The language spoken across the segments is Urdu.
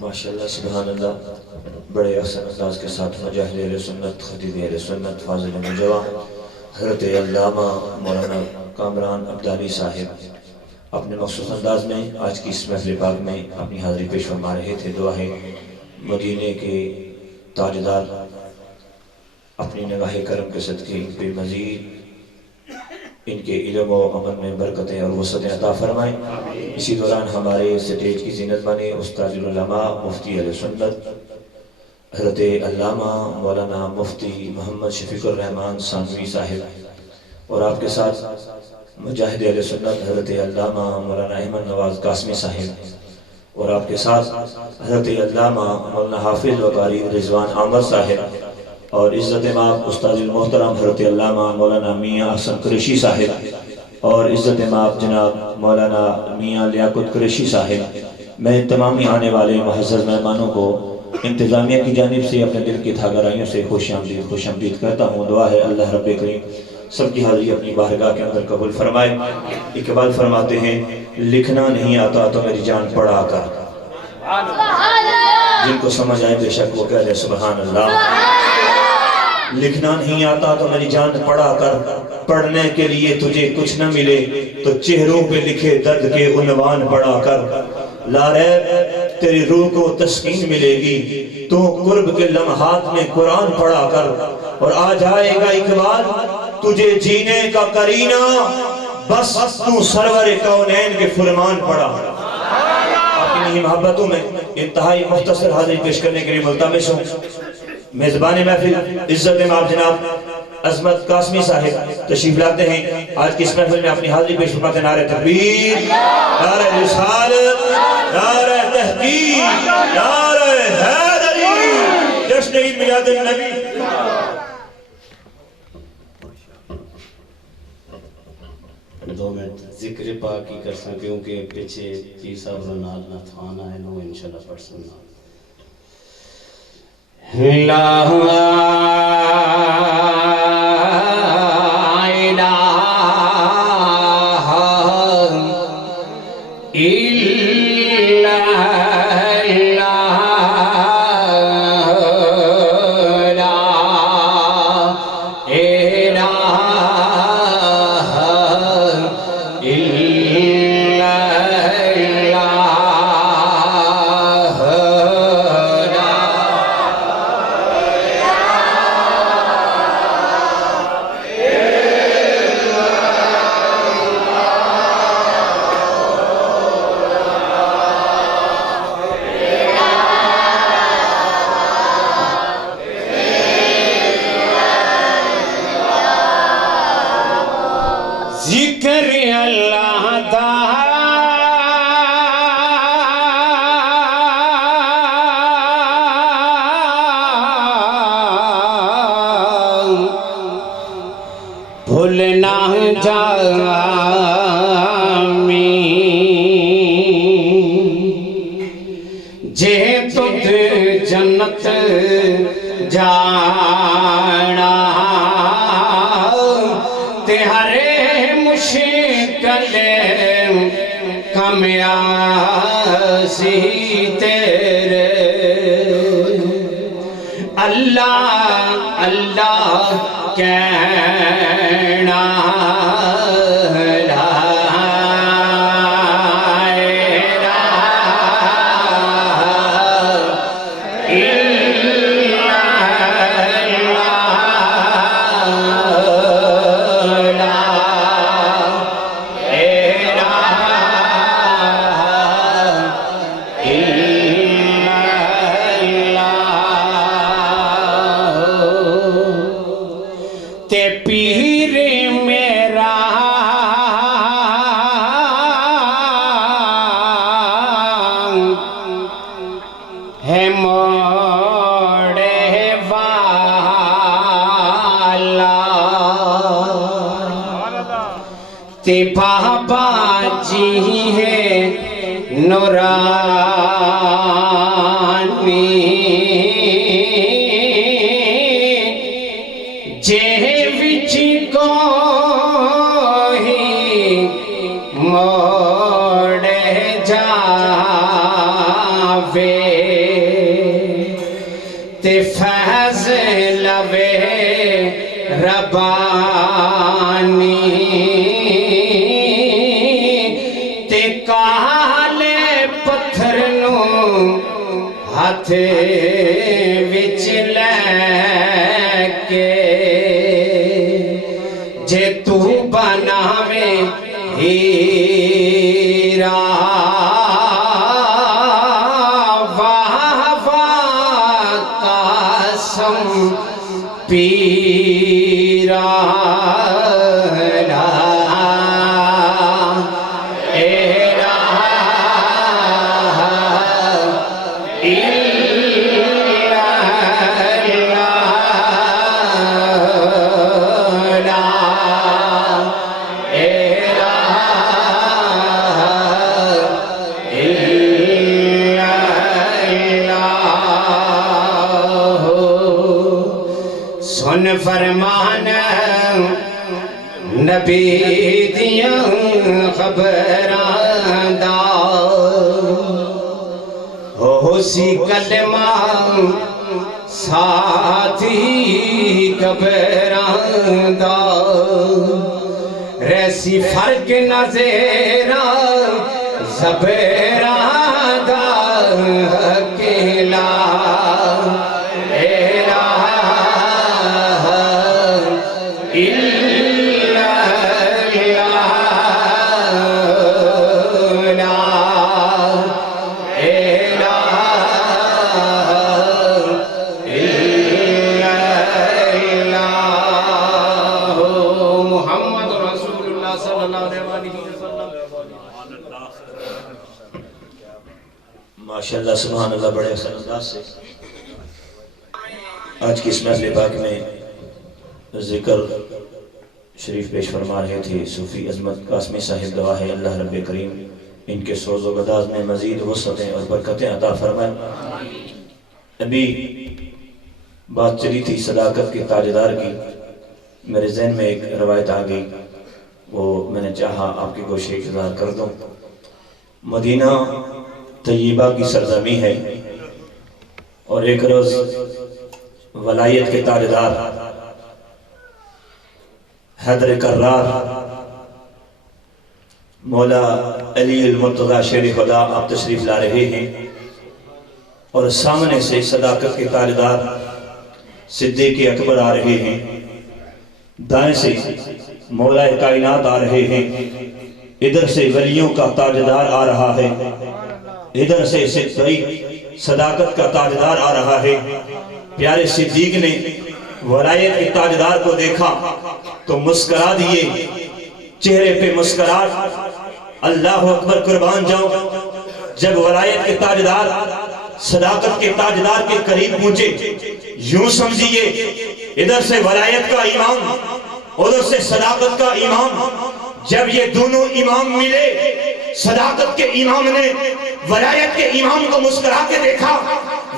ماشاءاللہ سبحان اللہ، بڑے احسن انداز کے ساتھ مجاہد اہل سنت، خطیب اہل سنت، فاضل نوجوان حضرت علامہ مولانا کامران عبدالی صاحب اپنے مخصوص انداز میں آج کی اس محفل پاک میں اپنی حاضری پیش فرما رہے تھے۔ دعا ہے مدینے کے تاجدار اپنی نگاہ کرم کے صدقے ان پہ مزید ان کے علم و عمل میں برکتیں اور وسعتیں عطا فرمائیں۔ اسی دوران ہمارے سٹیج کی زینت بنے استاد العلماء مفتی اہل سنت حضرت علامہ مولانا مفتی محمد شفیق الرحمن ثانوی صاحب، اور آپ کے ساتھ مجاہد اہل سنت حضرت علامہ مولانا احمد نواز قاسمی صاحب، اور آپ کے ساتھ حضرت علامہ مولانا حافظ و قاری رضوان عامر صاحب، اور عزت مآب استاد المحترم حضرت علامہ مولانا میاں احسن قریشی صاحب، اور عزت مآب جناب مولانا میاں لیاقت قریشی صاحب۔ میں تمامی آنے والے معزز مہمانوں کو انتظامیہ کی جانب سے اپنے دل کی تھاگرائیوں سے خوش آمدید کرتا ہوں۔ دعا ہے اللہ رب کریم سب کی حاضری اپنی بارگاہ کے اندر قبول فرمائے۔ اقبال فرماتے ہیں لکھنا نہیں آتا تو میری جان پڑھا کر، جن کو سمجھ آئے بے شک وہ کہہ دے سبحان اللہ۔ لکھنا نہیں آتا تو میری جان پڑھا کر، پڑھنے کے لیے تجھے کچھ نہ ملے تو چہروں پہ لکھے درد کے عنوان پڑھا کر۔ لا ریب تیری روح کو تسکین ملے گی تو قرب کے لمحات میں قرآن پڑھا کر، اور آ جائے گا اقبال تجھے جینے کا کرینہ، بس تو سرور کونین کے فرمان پڑھا۔ اپنی محبتوں میں انتہائی مختصر حاضری پیش کرنے کے لیے ملتمس ہوں میزبان محفل عزت مآب جناب عظمت قاسمی صاحب تشریف لاتے ہیں۔ آج کی اس محفل میں اپنی حاضری پیش فرماتے ہیں نعرہ تکبیر، نعرہ رسالت، نعرہ تحقیق، نعرہ حیدری، جشن عید میلاد النبی۔ دو منٹ ذکر پاک کی کر سکیں کیونکہ پیچھے پیر صاحب رنال نہ تھانا ہے نو انشاءاللہ پڑھ سننا۔ لا الہ الا ذکر اللہ دا بھولنا جامی جے تجھ جنت جانا تہارے مشکل کمیاسی تیرے اللہ اللہ کہنا تے پیر میرا ہے موڑے والا تے بابا جی ہے نورانی جے وچ کوئی موڑ جاوے تے فیض لوے ربانی تے کالے پتھر نو ہاتھ وچ لے کے جے تو بناوے ہیرا واہ واہ قسم پیرا لا الہ الا اللہ لا سن فرمان نبی دیاں خبراں دا ہو سی کلمہ ساتھی قبراں دا ریسی فرق نظیراں زبراں دا اکیلا ماشاءاللہ سبحان اللہ بڑے احسن انداز سے آج کی اس محفل پاک میں ذکر شریف پیش فرما رہے تھے صوفی عظمت قاسمی صاحب دعا ہے اللہ رب کریم ان کے سوز و گداز میں مزید وسعتیں اور برکتیں عطا فرمائے۔ ابھی بات چلی تھی صداقت کے تاجدار کی، میرے ذہن میں ایک روایت آ گئی، وہ میں نے چاہا آپ کے گوشے اظہار کر دوں۔ مدینہ طیبہ کی سرزمین ہے اور ایک روز ولایت کے تاجدار حیدر کرار مولا علی المرتضی شیر خدا آپ تشریف لا رہے ہیں اور سامنے سے صداقت کے تاجدار صدیق اکبر آ رہے ہیں، دائیں سے مولا کائنات آ رہے ہیں، ادھر سے ولیوں کا تاجدار آ رہا ہے، ادھر سے صداقت کا تاجدار آ رہا ہے۔ پیارے صدیق نے ولایت کے تاجدار کو دیکھا تو مسکرا دیے، چہرے پہ مسکراہٹ، اللہ اکبر قربان جاؤں۔ جب ولایت کے تاجدار صداقت کے تاجدار کے قریب پہنچے، یوں سمجھیے ادھر سے ولایت کا امام ادھر سے صداقت کا امام، جب یہ دونوں امام ملے صداقت کے امام نے ولایت کے امام کو مسکرا کے دیکھا،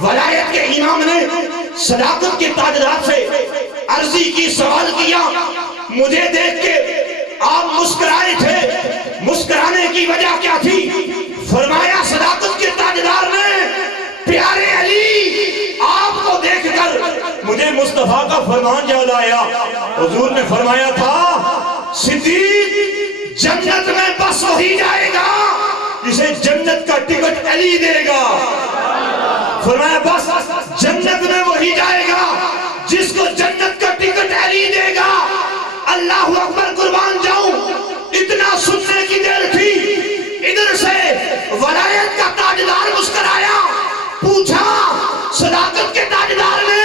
ولایت کے امام نے صداقت کے تاجدار سے عرضی کی، سوال کیا، مجھے دیکھ کے آپ مسکرائے تھے، مسکرانے کی وجہ کیا تھی؟ فرمایا صداقت کے تاجدار نے پیارے علی آپ کو دیکھ کر مجھے مصطفیٰ کا فرمان یاد آیا۔ حضور نے فرمایا تھا صدیق جنت میں بس وہی جائے گا جسے جنت کا ٹکٹ علی دے گا۔ فرمایا بس جنت میں وہی جائے گا جس کو جنت کا ٹکٹ علی دے گا۔ اللہ اکبر قربان جاؤں، اتنا سننے کی دیر تھی، ادھر سے ولایت کا تاجدار مسکرایا، پوچھا صداقت کے تاجدار نے،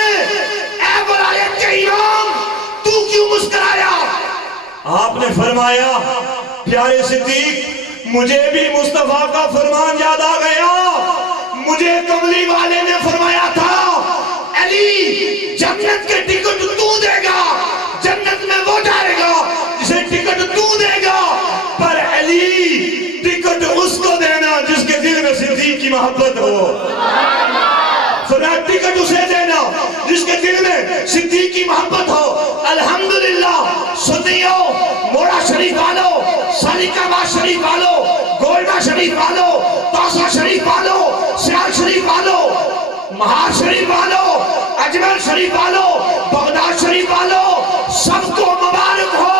اے ولایت کے امام تو کیوں مسکرایا؟ آپ نے فرمایا پیارے صدیق مجھے بھی مصطفیٰ کا فرمان یاد آ گیا، مجھے کملی والے نے فرمایا تھا علی جنت کے ٹکٹ تو دے گا، جنت میں وہ جائے گا جسے ٹکٹ تو دے گا، پر علی ٹکٹ اس کو دینا جس کے دل میں صدیق کی محبت ہو۔ فرمایا ٹکٹ اسے دینا جس کے دل میں صدیق کی محبت ہو۔ الحمدللہ سنیو، موڑا شریف والو، سالیکاباد شریف والو، گولڈا شریف والو، توسا شریف والو، سیال شریف والو، مہار شریف والو، اجمل شریف والوں، بغداد شریف والوں، سب کو مبارک ہو۔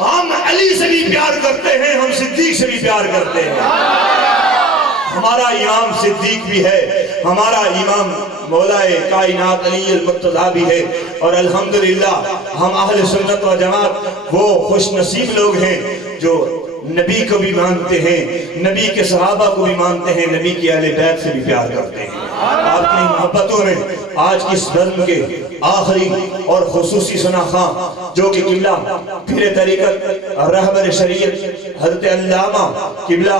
ہم علی سے بھی پیار کرتے ہیں، ہم صدیق سے بھی پیار کرتے ہیں۔ ہمارا امام صدیق بھی ہے، ہمارا امام مولائے کائنات علی المرتضیٰ بھی ہے، اور الحمدللہ ہم اہل سنت و جماعت وہ خوش نصیب لوگ ہیں جو نبی کو بھی مانتے ہیں، نبی کے صحابہ کو بھی مانتے ہیں، نبی کی اہل بیت سے بھی پیار کرتے ہیں۔ آپ کی محبتوں میں آج کی اس نظم کے آخری اور خصوصی ثنا خواں جو کہ قبلہ پیر طریقت رہبر شریعت حضرت علامہ قبلہ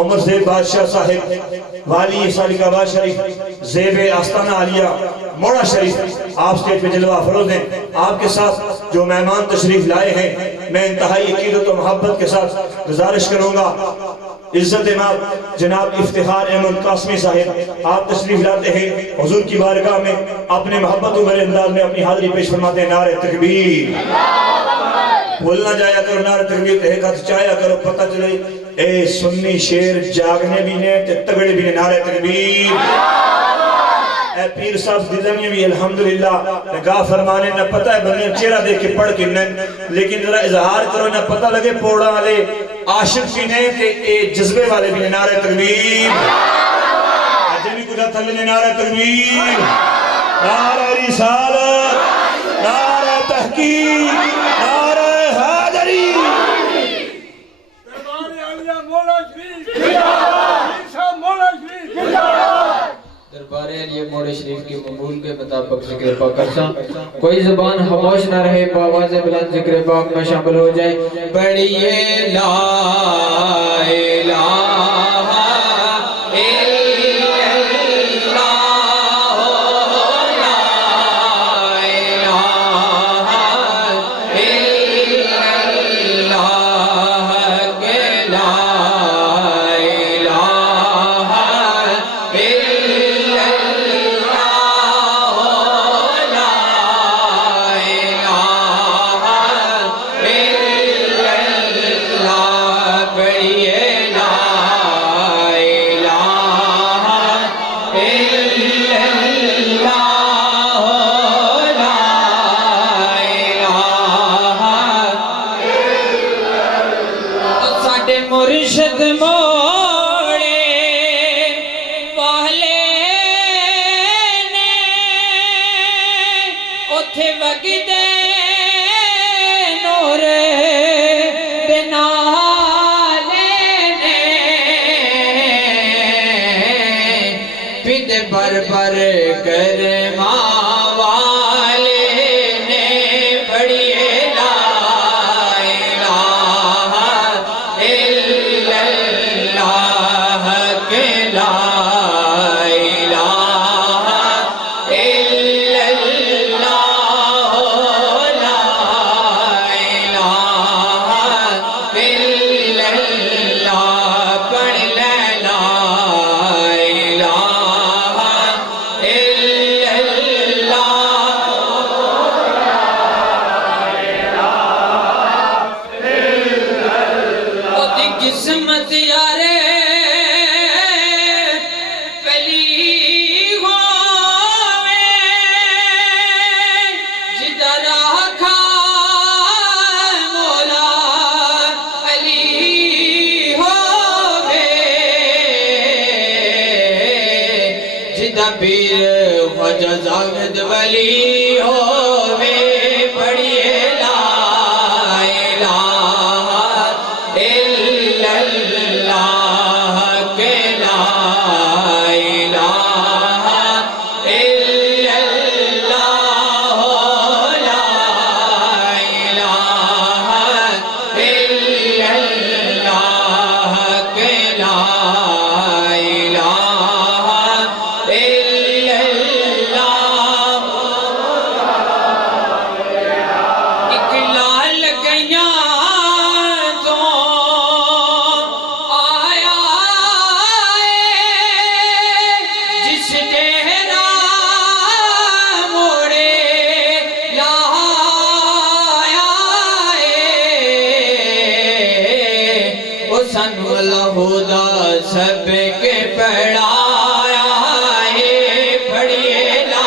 عمر زیب بادشاہ صاحب والی سالک آباد شریف زیب آستانہ عالیہ موڑا شریف آپ سٹیج پہ جلوہ افروز ہیں۔ آپ کے ساتھ جو مہمان تشریف لائے ہیں، میں انتہائی عقیدت و محبت کے ساتھ گزارش کروں گا، عزت امام جناب افتخار احمد قاسمی صاحب آپ تشریف لاتے ہیں حضور کی بارگاہ میں، اپنے محبت و بھرے انداز میں اپنی حاضری پیش فرماتے ہیں۔ نعرہ تکبیر، بولنا جایا کرو نعرہ تکبیر، ایک ہاتھ چایا کرو، پتہ چلے اے سنی شیر جاگنے بھی نے تے تگڑے بھی نے۔ نعرہ تکبیر، اے پیر صاحب دلنی بھی الحمدللہ نگاہ فرمانے، نہ پتہ ہے بندے چہرہ دیکھ کے پڑھ کے نہیں، لیکن ذرا اظہار کرو نہ پتہ لگے پوڑا والے عاشق بھی نے تے اے جذبے والے بھی نے۔ نعرہ تکبیر، آج بھی کچھ ہتھا لے نعرہ تکبیر، نعرہ رسالت، نعرہ تحقیق، نعرہ حیدری۔ دربار علی موڑے شریف کی مقبول کے مطابق ذکر پاک کرسا، کوئی زبان خاموش نہ رہے، باواز بلند ذکر پاک میں شامل ہو جائے۔ پڑھیے لا الہ مرشد موڑے والے نے اتھے وگدے نور دے نالے نے پید بر بر کرما والے نے پڑھیے قسمت یارے پلی ہوئے جدر آکھا مولا علی ہوئے جدہ پیر خواجہ زاہد ولی ہوئے پڑھیے سب کے پڑھایا ہے پڑھیے لا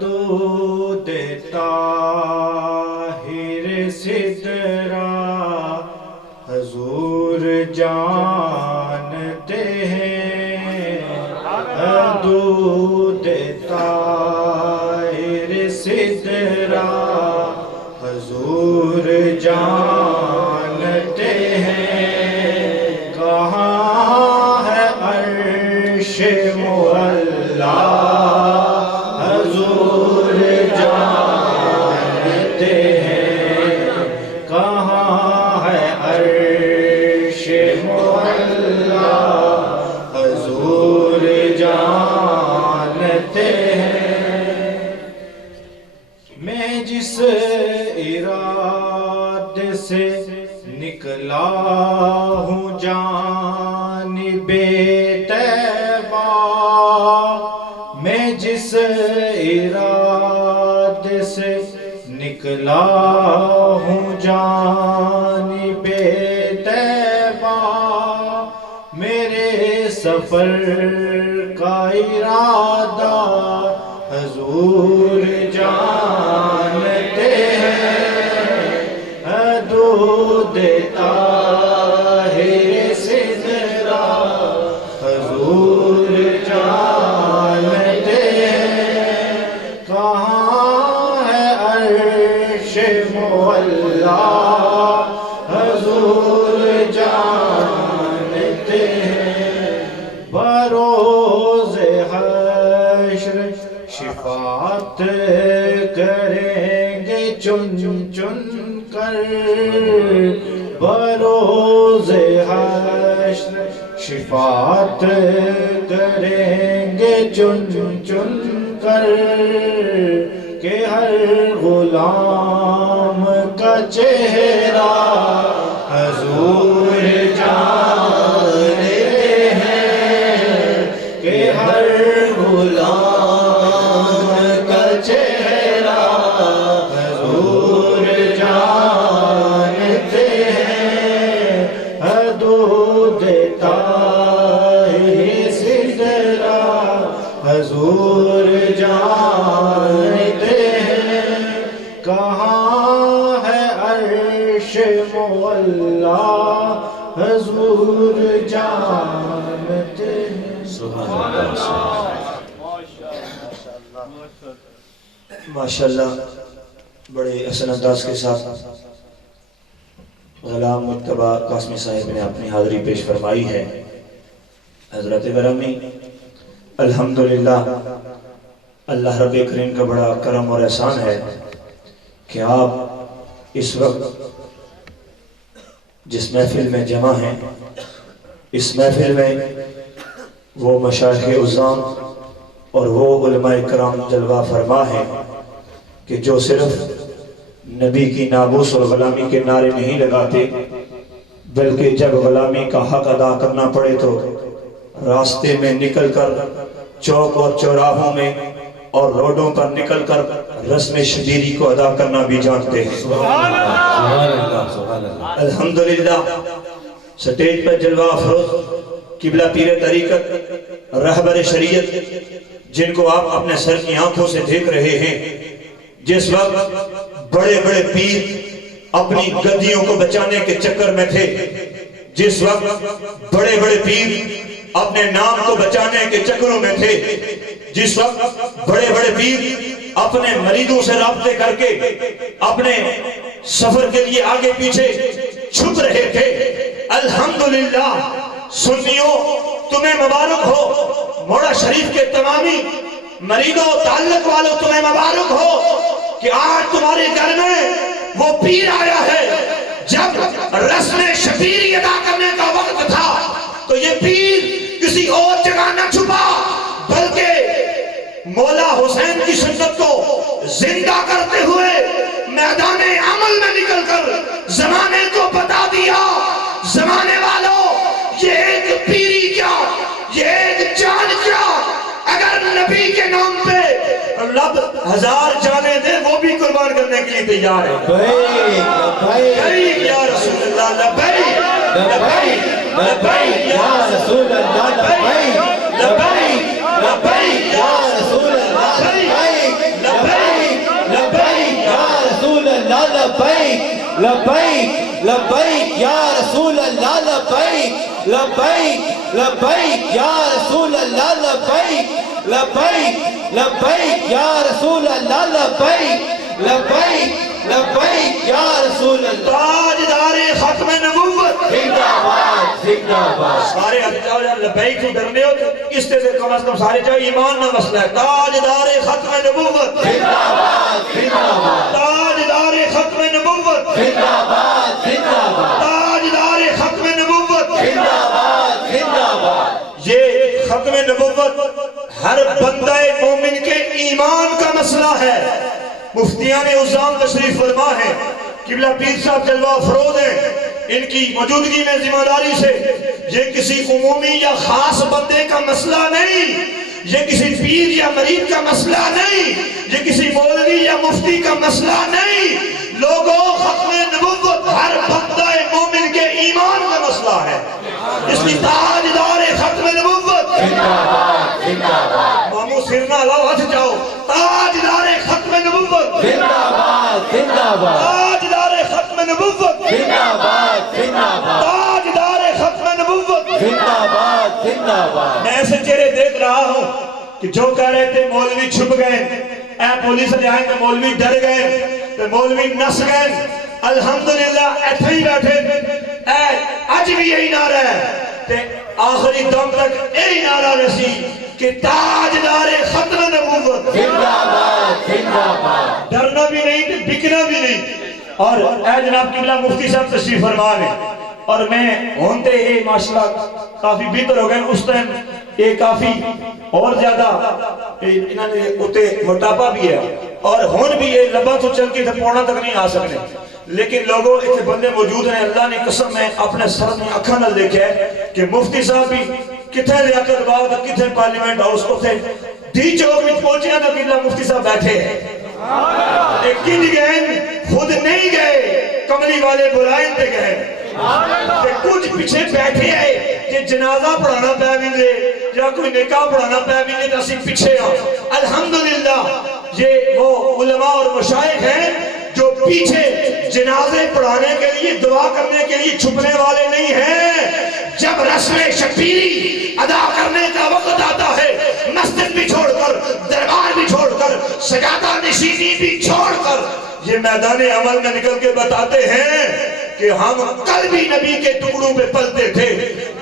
دود طاہر سدرا حضور جانتے ہیں دود طاہر سدرا حضور جانتے ہیں کہاں ہے عرش معلا حضور جانتے ہیں کہاں ہے عرش معلا حضور جانتے ہیں میں جس ارادے سے نکلا ہوں جانب طیبہ میں جس ارادے سے نکلا ہوں جانب طیبہ میرے سفر کا ارادہ حضور جانتے ہیں دود طاہر سدرا حضور جانتے ہیں کہاں ہے عرش معلا حضور جانتے ہیں بروز حشر شفاعت کریں گے چن چن کر بروز حشر شفاعت کریں گے چن چن کر کہ ہر غلام کا چہرہ حضور جانتے ہیں کہ ہر غلام کا چہرہ حضور جانتے ہیں دود طاہر سدرا حضور جانتے ہیں کہاں ہے عرش معلا حضور جانتے ہیں ماشاءاللہ بڑے حسن انداز کے ساتھ غلام مجتبیٰ قاسمی صاحب نے اپنی حاضری پیش فرمائی ہے حضرت گرامی الحمدللہ اللہ رب کریم کا بڑا کرم اور احسان ہے کہ آپ اس وقت جس محفل میں جمع ہیں اس محفل میں وہ مشایخ عظام اور وہ علماء کرام جلوہ فرما ہیں کہ جو صرف نبی کی ناموس اور غلامی کے نعرے نہیں لگاتے بلکہ جب غلامی کا حق ادا کرنا پڑے تو راستے میں نکل کر چوک اور چوراہوں میں اور روڈوں پر نکل کر رسم شبیری کو ادا کرنا بھی جانتے ہیں الحمدللہ سٹیج پر جلوہ افروز قبلہ پیر طریقت رہبر شریعت جن کو آپ اپنے سر کی آنکھوں سے دیکھ رہے ہیں جس وقت بڑے بڑے پیر اپنی گدیوں کو بچانے کے چکر میں تھے جس وقت بڑے بڑے پیر اپنے نام کو بچانے کے چکروں میں تھے جس وقت بڑے بڑے پیر اپنے مریدوں سے رابطے کر کے اپنے سفر کے لیے آگے پیچھے چھپ رہے تھے الحمدللہ سنیوں تمہیں مبارک ہو موڑا شریف کے تمامی مریدوں تعلق والوں تمہیں مبارک ہو کہ آج تمہارے گھر میں وہ پیر آیا ہے جب رسم شبیری ادا کرنے کا وقت تھا تو یہ پیر کسی اور جگہ نہ چھپا بلکہ مولا حسین کی سنت کو زندہ کرتے ہوئے میدان عمل میں نکل کر زمانے کو بتا دیا زمانے والوں یہ ایک پیری کیا یہ ایک جان کیا اگر نبی کے نام پہ رب ہزار جانے دے وہ بھی قربان کرنے کے لیے تیار ہے لبیک یا رسول اللہ لبیک لبیک لبیک یا رسول اللہ لبیک لبیک لبیک یا رسول اللہ لبیک لبیک لبیک یا رسول اللہ لبیک لبیک لبیک یا رسول اللہ لبیک لبیک لبیک یا رسول اللہ لبیک لبیک لبیک یا رسول اللہ تاجدار ختم نبوت زندہ باد زندہ باد سارے جاؤ جب لبیک تو ڈرنے ہو تو اس سے کم از کم سارے جاؤ ایمان نہ مسئلہ ہے تاجدار ختم نبوت زندہ باد زندہ باد تاجدار ختم نبوت زندہ باد زندہ باد تاجدار ختم نبوت زندہ باد زندہ باد یہ ختم نبوت ہر بندہ مومن کے ایمان کا مسئلہ ہے مفتیان عظام تشریف فرما ہے قبلہ پیر صاحب جلوہ افروز ہیں ان کی موجودگی میں ذمہ داری سے یہ کسی عمومی یا خاص بندے کا مسئلہ نہیں یہ کسی پیر یا مرید کا مسئلہ نہیں یہ کسی مولوی یا مفتی کا مسئلہ نہیں لوگوں ختم نبوت ہر بندہ مومن کے ایمان کا مسئلہ ہے اس کی تاجدار ختم نبوت مامو سرنا لاؤ ہاتھ جاؤ تاجدار ختم نبوت زندہ باد زندہ باد تاجدار ختم نبوت زندہ باد زندہ باد تاجدار ختم نبوت زندہ باد زندہ باد میں ایسے چہرے دیکھ رہا ہوں کہ جو کہہ رہے تھے مولوی چھپ گئے اے پولیس لے آئیں تو مولوی ڈر گئے تو مولوی نس گئے الحمدللہ ایتھے ہی بیٹھے اے آج بھی یہی نعرہ ہے تے آخری دم تک یہی نعرہ رسی کہ تاجدار ختم نبوت زندہ باد زندہ باد ڈرنا بھی نہیں تے بکنا بھی نہیں اور اے جناب قبلہ مفتی صاحب تشریف فرما لیں اور میں ہونتے یہ ماشاءاللہ کافی بہتر ہو گئے اس ٹائم یہ کافی اور زیادہ انہوں نے اتے موٹاپا بھی ہے اور ہون بھی یہ لبا تو چل کے پوڑنا تک نہیں آ سکتے لیکن لوگوں اتنے بندے موجود ہیں اللہ نے قسم میں اپنے سر میں اکھا نہ دیکھا ہے کہ مفتی صاحب بھی کتنے لیاقت باغ کتنے پارلیمنٹ ہاؤس کو تھے ڈی چوک میں پہنچے تو قبلہ مفتی صاحب بیٹھے ہیں ایک کنج گئے خود نہیں گئے کملی والے بلائن پہ گئے کہ کچھ پیچھے بیٹھے ہیں کہ جنازہ پڑھانا پہ بھی دے یا کوئی نکاح پڑھانا پہ بھی دے تو اسی پیچھے ہیں الحمدللہ یہ وہ علماء اور مشائخ ہیں جو پیچھے جنازے پڑھانے کے لیے دعا کرنے کے لیے چھپنے والے نہیں ہیں جب رسم شبیری ادا کرنے کا وقت آتا ہے مسجد بھی چھوڑ کر دربار بھی چھوڑ کر سجادہ نشینی بھی چھوڑ کر یہ میدان عمل میں نکل کے بتاتے ہیں کہ ہم کل بھی نبی کے ٹکڑوں پہ پلتے تھے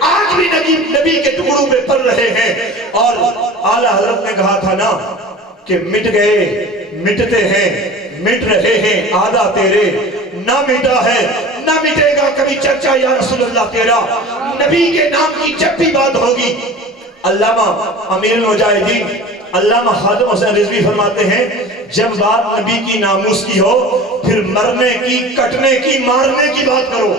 آج بھی نبی کے ٹکڑوں پہ پل رہے ہیں اور اعلیٰ حضرت نے کہا تھا نا کہ مٹ گئے مٹتے ہیں مٹ رہے ہیں آدھا تیرے نہ مٹا ہے نہ مٹے گا کبھی چرچا یا رسول اللہ تیرا نبی کے نام کی جب بھی بات ہوگی علامہ امیر المجاہدین علامہ خادم حسین رضوی فرماتے ہیں جب بات نبی کی ناموس کی ہو پھر مرنے کی کٹنے کی مارنے کی بات کرو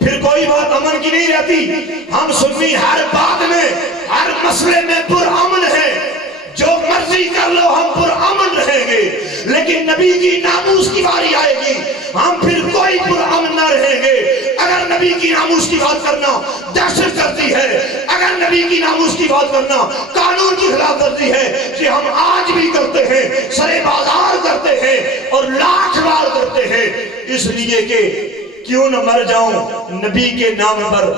پھر کوئی بات امن کی نہیں رہتی ہم سنی ہر بات میں ہر مسئلے میں پرامن ہے جو مرضی کر لو ہم پرامن رہیں گے لیکن نبی کی ناموس کی باری آئے گی ہم پھر کوئی پرامن نہ رہیں گے اگر نبی کی ناموس کی بات کرنا دہشت گردی ہے اگر نبی کی ناموس کی بات کرنا قانون کی خلاف ورزی ہے کہ ہم آج بھی کرتے ہیں سرے بازار کرتے ہیں اور لاکھ بار کرتے ہیں اس لیے کہ کیوں نہ مر جاؤں نبی کے نام پر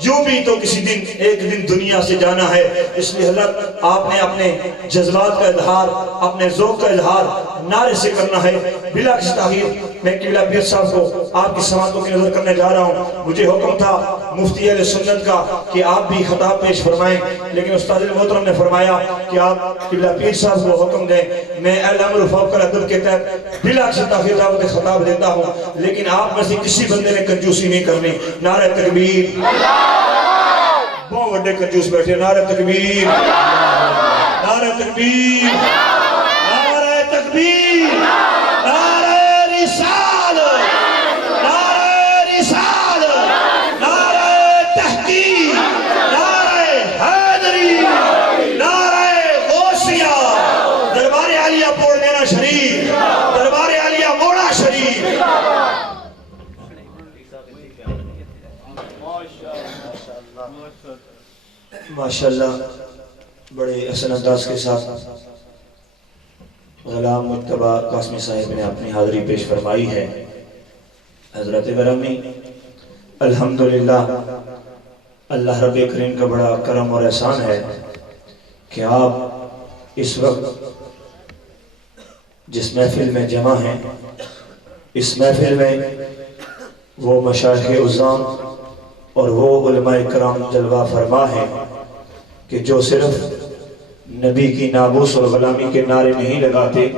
یوں بھی تو کسی دن ایک دن دنیا سے جانا ہے اس لیے حضرت آپ نے اپنے جذبات کا اظہار اپنے ذوق کا اظہار نعرے سے کرنا ہے بلا کسی تاخیر میں قبلہ پیر صاحب کو آپ کی سماعتوں کی نظر کرنے جا رہا ہوں مجھے حکم تھا مفتی اہل سنت کا کہ آپ بھی خطاب پیش فرمائیں لیکن استاد محترم نے فرمایا کہ آپ قبلہ پیر صاحب کو حکم دیں میں اہل امر فوق الادب کے تحت بلا کسی تاخیر دعوت خطاب دیتا ہوں لیکن آپ میں سے کسی بندے نے کنجوسی نہیں کرنی نعرہ تکبیر بہت بڑے کنجوس بیٹھے نعرہ تکبیر نعرہ تکبیر نعرہ تکبیر نعرہ رسال نعرہ رسال نعرہ تحقیق نعرہ حیدری نعرہ غوثیہ دربار عالیہ پوڑ دینا شریف دربار عالیہ موڑا شریف ماشاءاللہ بڑے احسن انداز کے ساتھ غلام مجتبیٰ قاسمی صاحب نے اپنی حاضری پیش فرمائی ہے حضرت گرامی الحمدللہ اللہ رب کریم کا بڑا کرم اور احسان ہے کہ آپ اس وقت جس محفل میں جمع ہیں، اس محفل میں وہ مشائخ عظام اور وہ علماء کرام جلوہ فرما ہیں کہ جو صرف نبی کی ناموس اور غلامی کے نعرے نہیں لگاتے،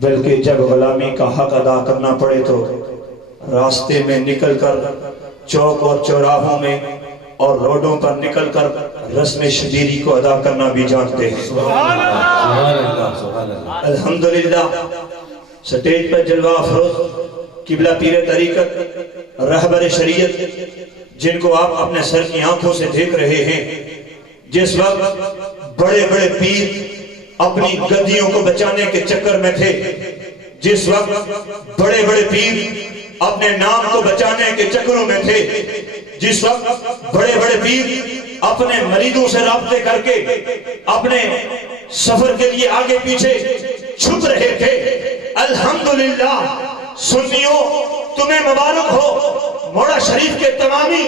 بلکہ جب غلامی کا حق ادا کرنا پڑے تو راستے میں نکل کر چوک اور چوراہوں میں اور روڈوں پر نکل کر رسم شبیری کو ادا کرنا بھی جانتے ہیں۔ الحمدللہ سٹیج پر جلوہ افروز قبلہ پیر طریقت رہبر شریعت جن کو آپ اپنے سر کی آنکھوں سے دیکھ رہے ہیں، جس وقت بڑے بڑے پیر اپنی گدیوں کو بچانے کے چکر میں تھے، جس وقت بڑے بڑے پیر اپنے نام کو بچانے کے چکروں میں تھے، جس وقت بڑے بڑے پیر اپنے مریدوں سے رابطے کر کے اپنے سفر کے لیے آگے پیچھے چھپ رہے تھے، الحمدللہ سنیوں تمہیں مبارک ہو، موڑا شریف کے تمامی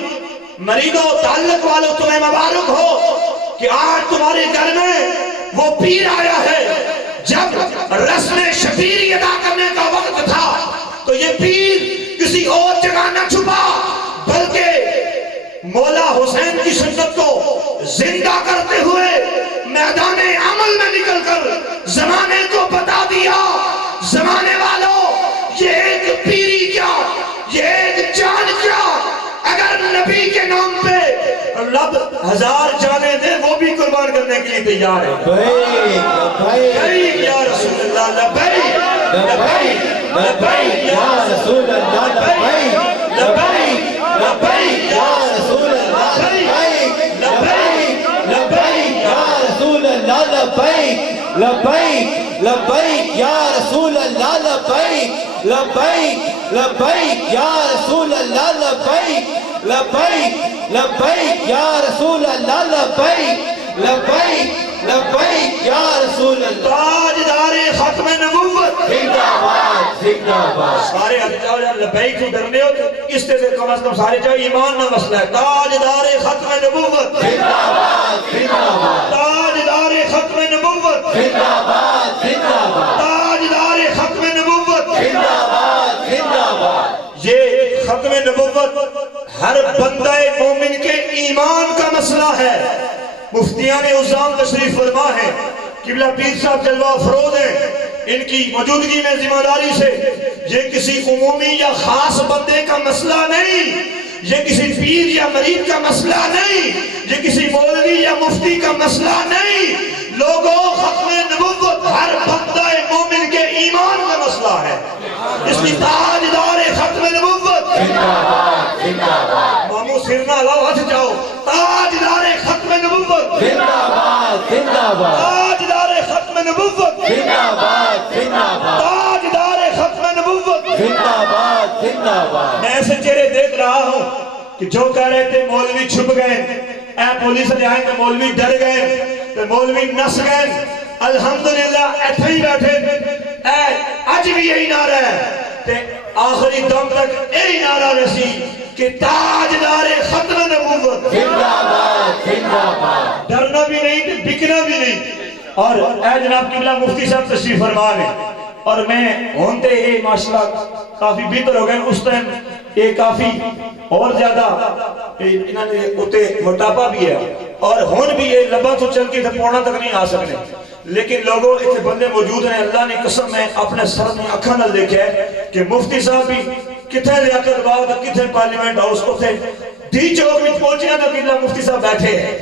مریدوں تعلق والوں تمہیں مبارک ہو کہ آج تمہارے گھر میں وہ پیر آیا ہے۔ جب رسم شبیری ادا کرنے کا وقت تھا تو یہ پیر کسی اور جگہ نہ چھپا، بلکہ مولا حسین کی سنت کو زندہ کرتے ہوئے میدان عمل میں نکل کر زمانے کو بتا دیا، زمانے والوں یہ ایک پیری کیا، یہ ایک جان کیا، اگر نبی کے نام پہ رب 1000 جانے دے وہ بھی قربان کرنے کے لیے تیار ہے۔ لبیک یا رسول اللہ، لبیک لبیک لبیک یا رسول اللہ، لبیک لبیک لبیک یا رسول اللہ، لبیک لبیک لبیک یا رسول اللہ، لبیک لبیک لبیک یا رسول اللہ، لبیک لبیک لبیک یا رسول اللہ، لبیک لبیک لبیک یا رسول اللہ، لبیک لبیک لبیک یا رسول اللہ۔ تاجدار ختم نبوت زندہ باد زندہ باد۔ سارے جاؤ جب لبیک تو ڈرنے ہو تو اس سے کم از کم سارے جاؤ ایمان نہ مسئلہ ہے۔ تاجدار ختم نبوت زندہ باد زندہ باد۔ تاجدار ختم نبوت زندہ باد زندہ باد۔ تاجدار ختم نبوت زندہ باد زندہ باد۔ یہ ختم نبوت ہر بندہ مومن کے ایمان کا مسئلہ ہے۔ مفتیان عظام تشریف فرما ہے، قبلہ پیر صاحب جلوہ افروز ہیں، ان کی موجودگی میں ذمہ داری سے یہ کسی عمومی یا خاص بندے کا مسئلہ نہیں، یہ کسی پیر یا مرید کا مسئلہ نہیں، یہ کسی مولوی یا مفتی کا مسئلہ نہیں، لوگوں ختم نبوت ہر بندہ مومن کے ایمان کا مسئلہ ہے۔ اس کی تاجدار ختم نبوت زندہ باد زندہ باد۔ مامو سرنا لاؤ ہاتھ جاؤ، تاجدار ختم نبوت زندہ باد زندہ باد۔ تاجدار ختم نبوت زندہ باد زندہ باد۔ تاجدار ختم نبوت زندہ باد زندہ باد۔ میں ایسے چہرے دیکھ رہا ہوں کہ جو کہہ رہے تھے مولوی چھپ گئے، اے پولیس لے آئیں تو مولوی ڈر گئے، تو مولوی نس گئے، الحمدللہ ایتھے ہی بیٹھے، اے آج بھی یہی نعرہ ہے کہ آخری دم تک یہی نعرہ رسی کہ تاجدار ختم نبوت زندہ باد زندہ باد۔ ڈرنا بھی نہیں تو بکنا بھی نہیں۔ اور اے جناب قبلہ مفتی صاحب تشریف فرما لیں، اور میں ہونتے یہ ماشاءاللہ کافی بہتر ہو گئے، اس ٹائم یہ کافی اور زیادہ انہوں نے اتے موٹاپا بھی ہے اور ہون بھی یہ لبا تو چل کے پوڑا تک نہیں آ سکنے، لیکن لوگوں اتنے بندے موجود ہیں، اللہ نے قسم میں اپنے سر میں اکھا نہ دیکھا ہے کہ مفتی صاحب بھی کتنے لیاقت باغ کتنے پارلیمنٹ ہاؤس کو تھے ڈی چوک میں پہنچے تو قبلہ مفتی صاحب بیٹھے ہیں،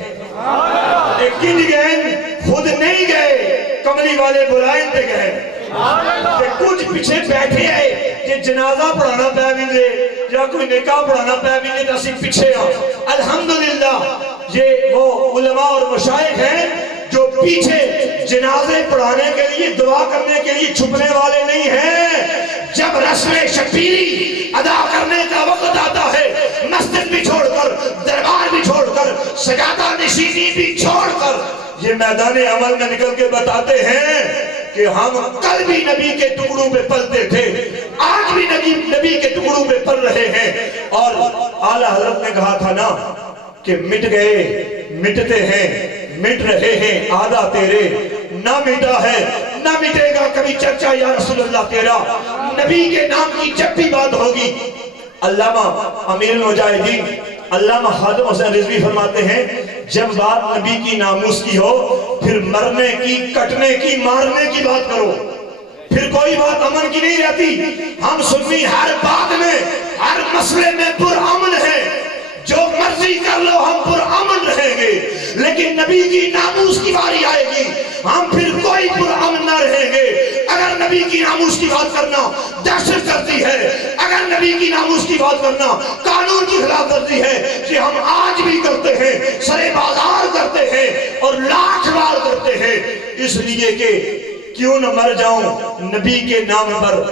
ایک کنج گئے خود نہیں گئے، کملی والے بلائیں تے گئے کہ کچھ پیچھے بیٹھے ہیں کہ جنازہ پڑھانا پہ بھی دے یا کوئی نکاح پڑھانا پہ بھی دے تو اسی پیچھے ہاں۔ الحمدللہ یہ وہ علماء اور مشائخ ہیں جو پیچھے جنازے پڑھانے کے لیے دعا کرنے کے لیے چھپنے والے نہیں ہیں۔ جب رسم شبیری ادا کرنے کا وقت آتا ہے، مسجد بھی چھوڑ کر، دربار بھی چھوڑ کر، سجادہ نشینی بھی چھوڑ کر یہ میدان عمل میں نکل کے بتاتے ہیں کہ کہ ہم کل بھی نبی کے ٹکڑوں پہ پلتے تھے، آج بھی نبی کے ٹکڑوں پہ پل رہے ہیں۔ اور اعلیٰ حضرت نے کہا تھا نا کہ مٹ گئے، مٹتے ہیں، مٹ رہے ہیں آدھا تیرے، نہ مٹا ہے نہ مٹے گا کبھی چرچا یا رسول اللہ تیرا۔ نبی کے نام کی جب بھی بات ہوگی، علامہ امیر المجاہدین علامہ خادم حسین رضوی فرماتے ہیں جب بات نبی کی ناموس کی ہو پھر مرنے کی، کٹنے کی، مارنے کی بات کرو، پھر کوئی بات امن کی نہیں رہتی۔ ہم سنی ہر بات میں، ہر مسئلے میں پرامن ہے، جو مرضی کر لو ہم پرامن رہیں گے، لیکن نبی کی ناموس کی باری آئے گی ہم پھر کوئی پرامن نہ رہیں گے۔ اگر نبی کی ناموس کی بات کرنا دہشت گردی ہے، اگر نبی کی ناموس کی بات کرنا قانون کی خلاف ورزی ہے، کہ ہم آج بھی کرتے ہیں، سرے بازار کرتے ہیں اور لاکھ بار کرتے ہیں، اس لیے کہ کیوں نہ مر جاؤں نبی کے نام پر،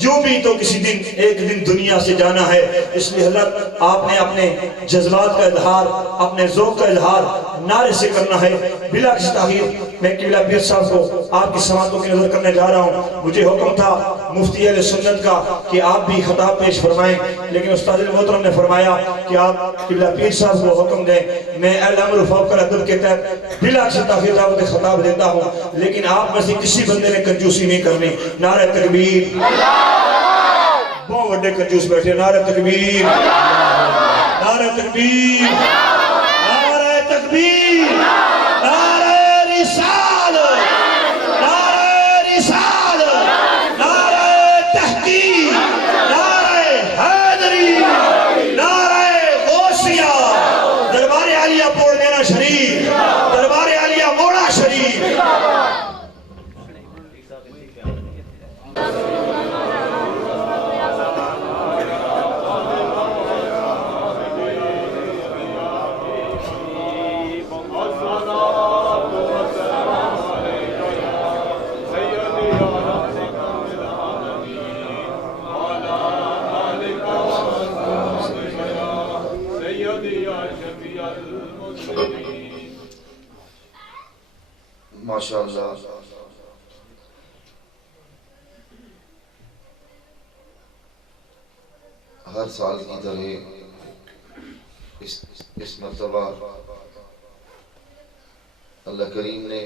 یوں بھی تو کسی دن ایک دن دنیا سے جانا ہے۔ اس لیے حضرت آپ نے اپنے جذبات کا اظہار، اپنے ذوق کا اظہار نعرے سے کرنا ہے بلا کسی تاخیر۔ میں قبلہ پیر صاحب کو آپ کی سماعتوں کی نظر کرنے جا رہا ہوں۔ مجھے حکم تھا مفتی اہل سنت کا کہ آپ بھی خطاب پیش فرمائیں، لیکن استاد محترم نے فرمایا کہ آپ قبلہ پیر صاحب کو حکم دیں۔ میں اہل امر فوق العدل کے تحت بلا کسی تاخیر دعوت خطاب دیتا ہوں، لیکن آپ میں سے کسی بندے نے کنجوسی نہیں کرنی۔ نعرہ تکبیر، بہت بڑے کنجوس بیٹھے، نعرہ تکبیر، نعرہ تکبیر، نعرہ تکبیر، نعرہ رسالت، نعرہ رسالت، نعرہ تحقیق، نعرہ حیدری، نعرہ غوثیہ، دربار عالیہ پور مینا شریف، دربار عالیہ موڑا شریف۔ ماشاءاللہ ہر سال کی طرح اس مرتبہ اللہ کریم نے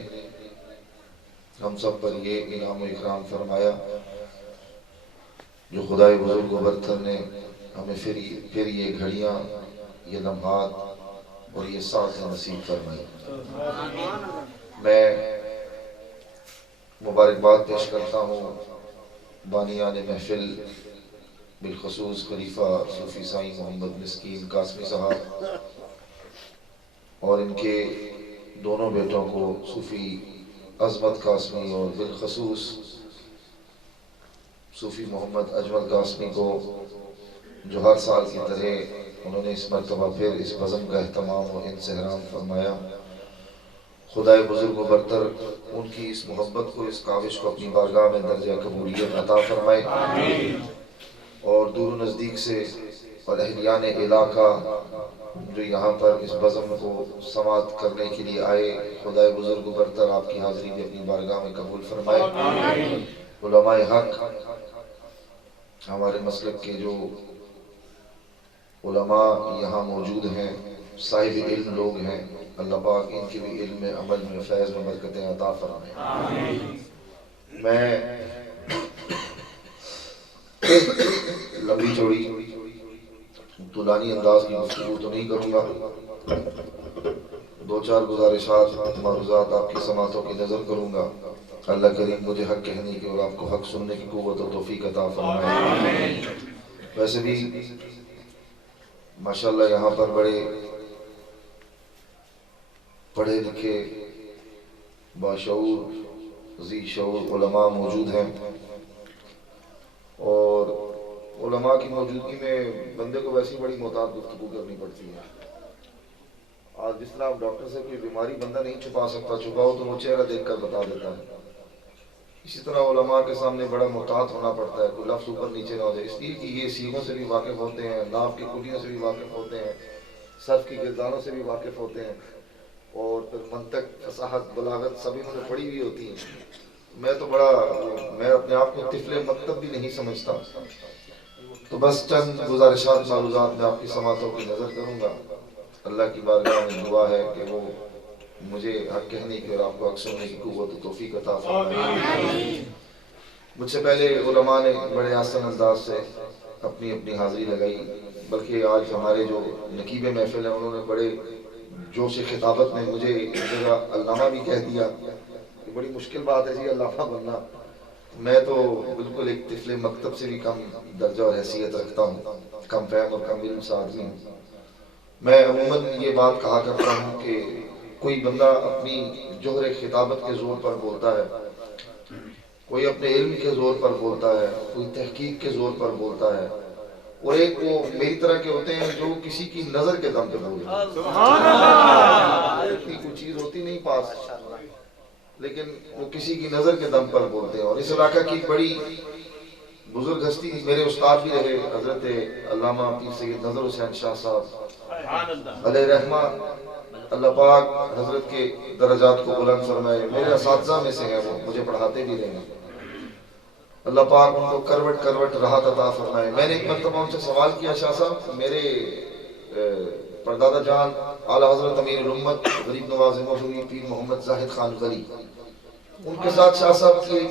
ہم سب پر یہ انعام و اکرام فرمایا جو خدائے بزرگ و برتر نے ہمیں پھر یہ گھڑیاں، یہ لمحات اور یہ ساتھ نصیب فرمائی۔ میں مبارکباد پیش کرتا ہوں بانیان محفل، بالخصوص خلیفہ صوفی سائیں محمد مسکین قاسمی صاحب اور ان کے دونوں بیٹوں کو صوفی عظمت قاسمی اور بالخصوص صوفی محمد اجمل قاسمی کو جو ہر سال کی طرح انہوں نے اس مرتبہ پھر اس بزم کا اہتمام و انصہرام فرمایا۔ خدائے بزرگ و برتر ان کی اس محبت کو، اس کاوش کو اپنی بارگاہ میں درجہ قبولیت عطا فرمائے، اور دور و نزدیک سے اور اہلیان علاقہ جو یہاں پر اس بزم کو سماعت کرنے کے لیے آئے، خدائے بزرگ و برتر آپ کی حاضری بھی اپنی بارگاہ میں قبول فرمائے۔ علماء حق، ہمارے مسلک کے جو علماء یہاں موجود ہیں، صاحب علم لوگ ہیں، اللہ پاک ان کی بھی علم میں، عمل میں، فیض میں برکتیں عطا فرمائے۔ میں لمبی چوڑی طولانی انداز کی گفتگو تو نہیں کروں گا، دو چار گزارشات معروضات آپ کی سماعتوں کی نظر کروں گا۔ اللہ کریم مجھے حق کہنے کی اور آپ کو حق سننے کی قوت و توفیق عطا فرمائے۔ ویسے بھی ماشاءاللہ یہاں پر بڑے پڑھے لکھے باشعور ذی شعور علماء موجود ہیں، اور علماء کی موجودگی میں بندے کو ویسی بڑی محتاط گفتگو کرنی پڑتی ہے۔ آج جس طرح آپ ڈاکٹر سے کوئی بیماری بندہ نہیں چھپا سکتا، چھپاؤ تو وہ چہرہ دیکھ کر بتا دیتا ہے، اسی طرح علماء کے سامنے بڑا محتاط ہونا پڑتا ہے، کوئی لفظ اوپر نیچے نہ ہو جائے، اس لیے کہ یہ سیغوں سے بھی واقف ہوتے ہیں، ناف کی کلیوں سے بھی واقف ہوتے ہیں، صرف کی گردانوں سے بھی واقف ہوتے ہیں، اور پھر منطق، فصاحت، بلاغت سب انہوں نے پڑھی ہوئی ہوتی ہیں۔ میں تو بڑا میں اپنے آپ کو طفل مکتب بھی نہیں سمجھتا، تو بس چند گزارشات معروضات میں آپ کی سماعتوں کی نظر کروں گا۔ اللہ کی بارگاہ میں دعا ہے کہ وہ مجھے حق کہنے کی اور آپ کو حق سننے کی قوت و توفیق عطا فرمائے۔ مجھ سے پہلے علماء نے بڑے آسان انداز سے اپنی اپنی حاضری لگائی، بلکہ آج ہمارے جو نقیب محفل ہیں انہوں نے بڑے جوش خطابت میں مجھے ایک جگہ علامہ بھی کہہ دیا۔ یہ بڑی مشکل بات ہے جی علامہ بننا، میں تو بالکل ایک طفل مکتب سے بھی کم درجہ اور حیثیت رکھتا ہوں، کم فہم اور کم علم سے آدمی ہوں۔ میں عموماً یہ بات کہا کرتا ہوں کہ کوئی بندہ اپنی جوہر خطابت کے زور پر بولتا ہے، کوئی اپنے علم کے زور پر بولتا ہے، کوئی تحقیق کے زور پر بولتا ہے، اور ایک وہ میری طرح کے ہوتے ہیں جو کسی کی نظر کے دم پہ بولتے ہیں۔ اتنی کوئی چیز ہوتی نہیں پاس، لیکن وہ کسی کی نظر کے دم پر بولتے ہیں۔ اور اس علاقہ کی بڑی بزرگ ہستی میرے استاد بھی رہے حضرت علامہ پیر سید نظر حسین شاہ صاحب علیہ رحمہ، اللہ پاک حضرت کے درجات کو بلند فرمائے۔ میرے اساتذہ میں سے ہیں، وہ مجھے پڑھاتے بھی رہے ہیں، اللہ پاک ان کو کروٹ کروٹ راحت عطا فرمائے۔ میں نے ایک مرتبہ ان سے سوال کیا، شاہ صاحب میرے پردادا جان اعلیٰ حضرت امیر الامت غریب نواز موسوی پیر محمد زاہد خان غلی، ان کے ساتھ شاہ صاحب کی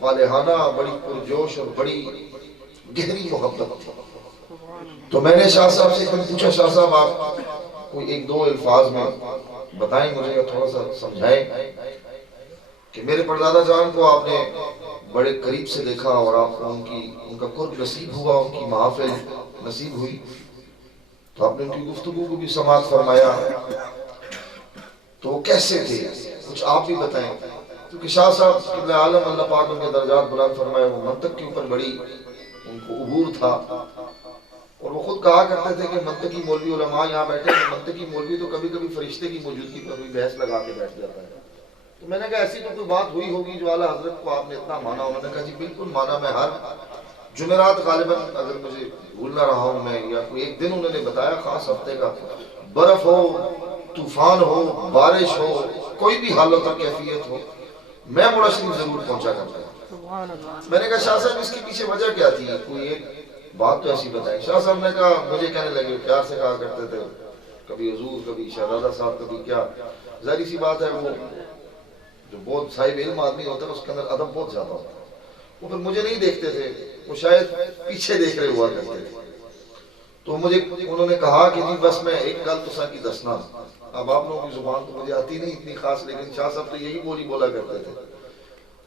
والہانہ بڑی پرجوش اور بڑی گہری محبت تھی۔ تو میں نے شاہ صاحب سے پوچھا، شاہ صاحب آپ کوئی ایک دو الفاظ میں بتائیں مجھے یا تھوڑا سا سمجھائیں کہ میرے پردادا جان کو آپ نے بڑے قریب سے دیکھا اور آپ کو ان کا قرب نصیب ہوا، ان کی محافل نصیب ہوئی، تو آپ نے ان کی گفتگو کو بھی سماعت فرمایا، تو وہ کیسے تھے کچھ آپ بھی بتائیں، کیونکہ شاہ صاحب قبلہ عالم اللہ پاک ان کے درجات بلند فرمائے، وہ منطق کے اوپر بڑی ان کو عبور تھا، اور وہ خود کہا کرتے تھے کہ منطقی مولوی علماء یہاں بیٹھے ہیں، منطقی مولوی تو کبھی کبھی فرشتے کی موجودگی پر بھی بحث لگا کے بیٹھ جاتا ہے۔ تو میں نے کہا ایسی تو کوئی بات ہوئی ہوگی جو اعلیٰ حضرت کو آپ نے اتنا مانا ہو۔ میں نے کہا جی بالکل مانا، میں ہر جمعرات غالباً اگر مجھے بھول نہ رہا ہوں میں، یا کوئی ایک دن انہوں نے بتایا خاص ہفتے کا، برف ہو، طوفان ہو، بارش ہو، کوئی بھی حالت اور کیفیت ہو، میں موڑا شریف ضرور پہنچا کرتا ہوں۔ میں نے کہا شاہ صاحب اس کے پیچھے وجہ کیا تھی، کوئی ایک بات تو ایسی بتائیں۔ شاہ صاحب نے کہا، مجھے کہنے لگے، پیار سے کہا کرتے تھے، کبھی حضور، کبھی شہزادہ صاحب، کبھی کیا، ظاہری سی بات ہے وہ جو بہت صاحب علم آدمی ہوتا ہے اس کے اندر ادب بہت زیادہ ہوتا ہے، وہ پھر مجھے نہیں دیکھتے تھے، وہ شاید پیچھے دیکھ رہے ہوا کرتے تھے۔ تو مجھے انہوں نے کہا کہ جی بس میں ایک گل تسا کی دسنا، اب آپ لوگوں کی زبان تو مجھے آتی نہیں اتنی خاص، لیکن شاہ صاحب تو یہی بولی بولا کرتے تھے،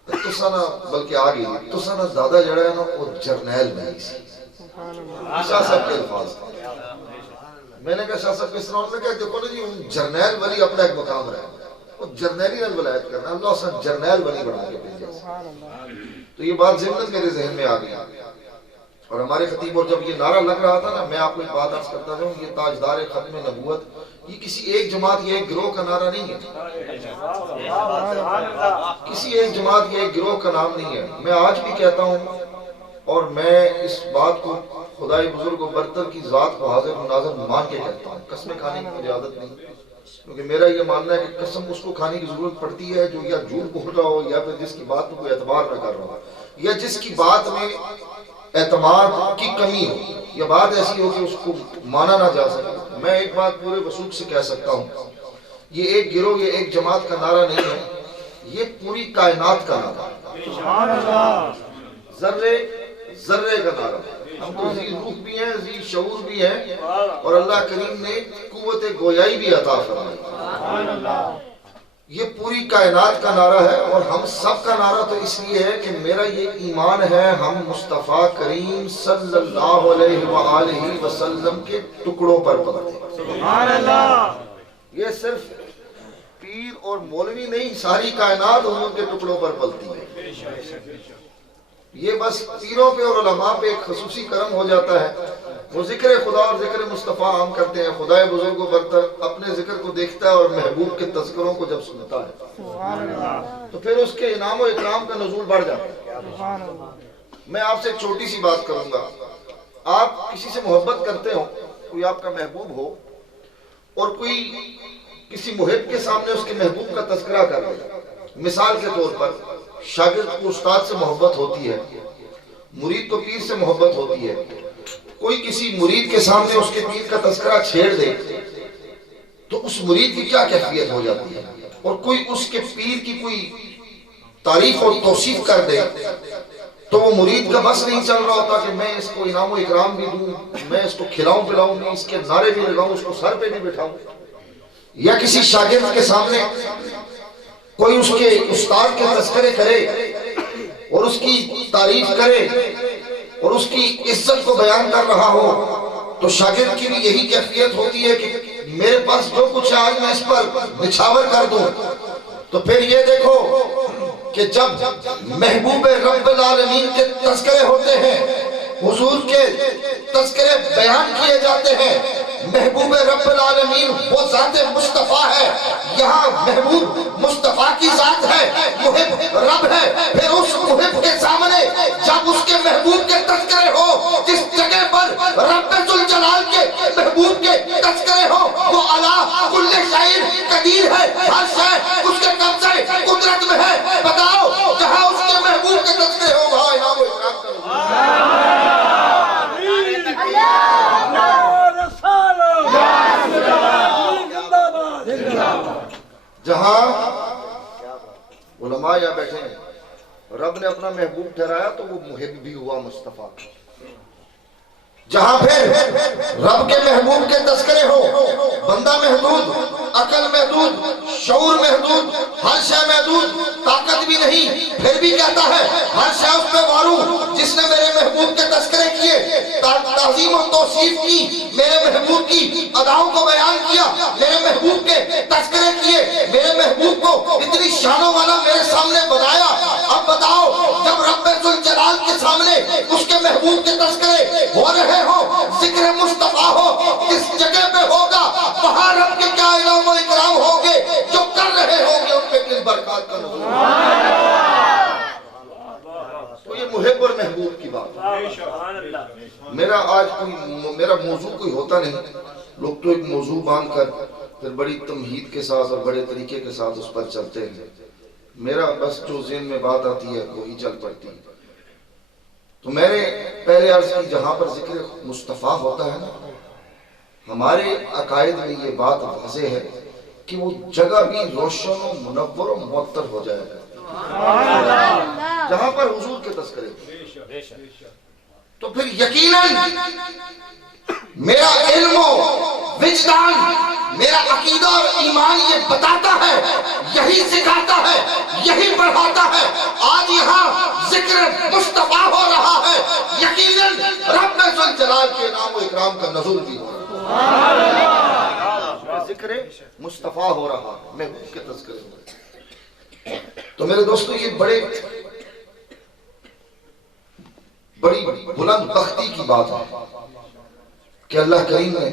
تسا نا بلکہ آگے تسا نا دادا جڑا ہے نا وہ جرنیل بنی سی، شاہ صاحب کے الفاظ۔ میں نے کہا شاہ صاحب کس طرح؟ انہوں نے کہا دیکھو نا جی جرنیل ولی اپنا ایک مقام رہا ہے، وہ جرنیلی نال ولایت کرنا، اللہ سے جرنیل ولی بنا کے بھیجا۔ تو یہ بات ضمناً میرے ذہن میں آ گئی، اور ہمارے خطیب اور جب یہ نعرہ لگ رہا تھا نا، میں آپ کو ایک بات عرض کرتا ہوں، یہ تاجدار ختم نبوت یہ کسی ایک جماعت یا ایک گروہ کا نعرہ نہیں ہے، کسی ایک جماعت یا ایک گروہ کا نام نہیں ہے۔ میں آج بھی کہتا ہوں، اور میں اس بات کو خدائے بزرگ و برتر کی ذات کو حاضر و ناظر مان کے کہتا ہوں، قسمیں کھانے کی مجھے عادت نہیں، کیونکہ میرا یہ ماننا ہے کہ قسم اس کو کھانے کی ضرورت پڑتی ہے جو یا جھوٹ بول رہا ہو، یا پھر جس کی بات میں کوئی اعتبار نہ کر رہا ہو، یا جس کی بات میں اعتماد کی کمی ہو، یا بات ایسی ہو کہ اس کو مانا نہ جا سکے۔ میں ایک بات پورے وثوق سے کہہ سکتا ہوں، یہ ایک گروہ، یہ ایک جماعت کا نعرہ نہیں ہے، یہ پوری کائنات کا نعرہ ہے، ذرے ذرے کا نعرہ ہے۔ ہم تو ذی روح بھی ہیں، ذی شعور بھی ہیں، اور اللہ کریم نے قوت گویائی بھی عطا فرمائی۔ یہ پوری کائنات کا نعرہ ہے، اور ہم سب کا نعرہ تو اس لیے ہے کہ میرا یہ ایمان ہے ہم مصطفیٰ کریم صلی اللہ علیہ وآلہ وسلم کے ٹکڑوں پر پلتے ہیں۔ یہ صرف پیر اور مولوی نہیں، ساری کائنات حضور کے ٹکڑوں پر پلتی ہے۔ یہ بس پیروں پہ اور علماء پہ ایک خصوصی کرم ہو جاتا ہے، وہ ذکر خدا اور ذکر مصطفیٰ عام کرتے ہیں۔ خدائے بزرگ و برتر اپنے ذکر کو دیکھتا ہے اور محبوب کے تذکروں کو جب سنتا ہے تو پھر اس کے انعام و اکرام کا نزول بڑھ جاتا ہے۔ میں آپ سے ایک چھوٹی سی بات کروں گا، آپ کسی سے محبت کرتے ہو، کوئی آپ کا محبوب ہو، اور کوئی کسی محب کے سامنے اس کے محبوب کا تذکرہ کر رہے، مثال کے طور پر شاگرد کو استاد سے محبت ہوتی ہے، مرید کو پیر سے محبت ہوتی ہے. کوئی کسی مرید کے سامنے اس کے پیر کا تذکرہ چھیڑ دے تو اس مرید کی کیا کیفیت ہو جاتی ہے، اور کوئی اس کے پیر کی کوئی تعریف اور توصیف کر دے تو وہ مرید کا بس نہیں چل رہا ہوتا کہ میں اس کو انعام و اکرام بھی دوں، میں اس کو کھلاؤں پلاؤں بھی، اس کے نعرے بھی لگاؤں، اس کو سر پہ بھی بٹھاؤں. یا کسی شاگرد کے سامنے کوئی اس کے استاد کے تذکرے کرے اور اس کی تعریف کرے اور اس کی عزت کو بیان کر رہا ہو تو شاگرد کی بھی یہی کیفیت ہوتی ہے کہ میرے پاس جو کچھ ہے آج میں اس پر نچھاور کر دوں. تو پھر یہ دیکھو کہ جب محبوب رب العالمین کے تذکرے ہوتے ہیں، حضور کے تذکرے بیان کیے جاتے ہیں، محبوب رب العالمین وہ ذات مصطفیٰ ہے، یہاں محبوب مصطفیٰ کی ذات ہے، محب رب ہے. پھر اس محب کے سامنے جب اس کے محبوب کے تذکرے ہو، جس جگہ پر رب ذوالجلال کے محبوب کے تذکرے ہو، وہ علی کل شیء قدیر ہے، ہر شے اس کے قبضے قدرت میں ہے. بتاؤ جہاں اس کے محبوب کے تذکرے ہو وہاں انعام و اکرام کرو. جہاں علماء یا بیٹھے ہیں، رب نے اپنا محبوب ٹھہرایا تو وہ محب بھی ہوا مصطفیٰ. جہاں پھر رب کے محبوب کے تذکرے ہو، بندہ محدود، عقل محدود، شعور محدود، ہر شے محدود، طاقت بھی نہیں، پھر بھی کہتا ہے ہر شے اس پہ وارو جس نے میرے محبوب کے تذکرے کیے، تعظیم و توصیف کی، میرے محبوب کی اداؤں کو بیان کیا، میرے محبوب کے تذکرے کیے، میرے محبوب کو اتنی شانوں والا میرے سامنے بنایا. اب بتاؤ جب رب ذوالجلال کے سامنے اس کے محبوب کے تذکرے ہو رہے ہو، ذکر مصطفیٰ ہو، کس جگہ پہ ہوگا وہاں رب کے کیا انعام و اکرام ہوگے، جو کر رہے ہوگے ان پہ کس برکات کا نزول. تو یہ محب اور محبوب کی بات ہے. میرا موضوع کوئی ہوتا نہیں، لوگ تو ایک موضوع باندھ کر پھر بڑی تمہید کے ساتھ اور بڑے طریقے کے ساتھ اس پر چلتے ہیں. میرا بس جو ذہن میں بات آتی ہے وہی چل پڑتی ہے. تو میں نے پہلے عرض کی جہاں پر ذکر مصطفیٰ ہوتا ہے نا، ہمارے عقائد میں یہ بات واضح ہے کہ وہ جگہ بھی روشن و منور و معطر ہو جائے گا جہاں پر حضور کے تذکرے. تو پھر یقیناً میرا علم و وجدان، میرا عقیدہ اور ایمان یہ بتاتا ہے، یہی سکھاتا ہے، یہی بڑھاتا ہے. آج یہاں ذکر مصطفیٰ ہو رہا ہے، یقیناً رب ذوالجلال کے انعام و اکرام کا نزول بھی ہو رہا ہے. ذکر مصطفیٰ ہو رہا ہے، محبوب کے تذکرے ہو رہے. تو میرے دوستو یہ بڑی بلند بختی کی بات ہے کہ اللہ کریم نے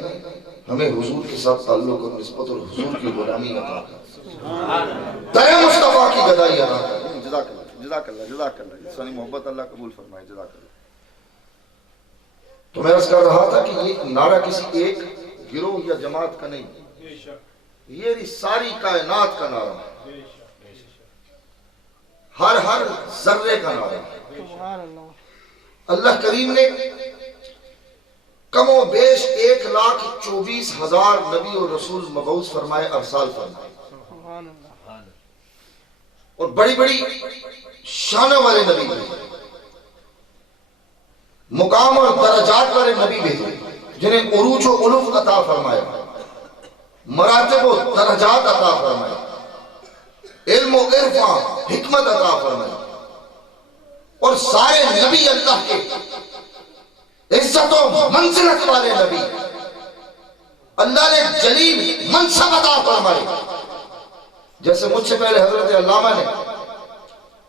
ہمیں حضور کے ساتھ تعلق اور نسبت اور حضور کی غلامی عطا کر در مصطفیٰ کی گدائی عطا کر. جزاک اللہ، جزاک اللہ، جزاک اللہ. سونی محبت اللہ قبول فرمائے. جزاک اللہ. تو میں عرض کر رہا تھا کہ یہ نعرہ کسی ایک گروہ یا جماعت کا نہیں، یہ ساری کائنات کا نعرہ ہے، ہر ذرے کا نعرہ ہے. اللہ کریم نے کم و بیش 1,24,000 نبی اور رسول مبعوث فرمائے، ارسال فرمائے، اور بڑی بڑی شانوں والے نبی بھیجے، مقام اور درجات والے نبی بھیجے جنہیں عروج و علوف عطا فرمایا، مراتب و درجات عطا فرمایا، علم و عرفان حکمت عطا فرمائی. اور سارے نبی اللہ کے عزت و منزلت والے نبی، اللہ نے جلیل منصب عطا فرمائے. جیسے مجھ سے پہلے حضرت علامہ نے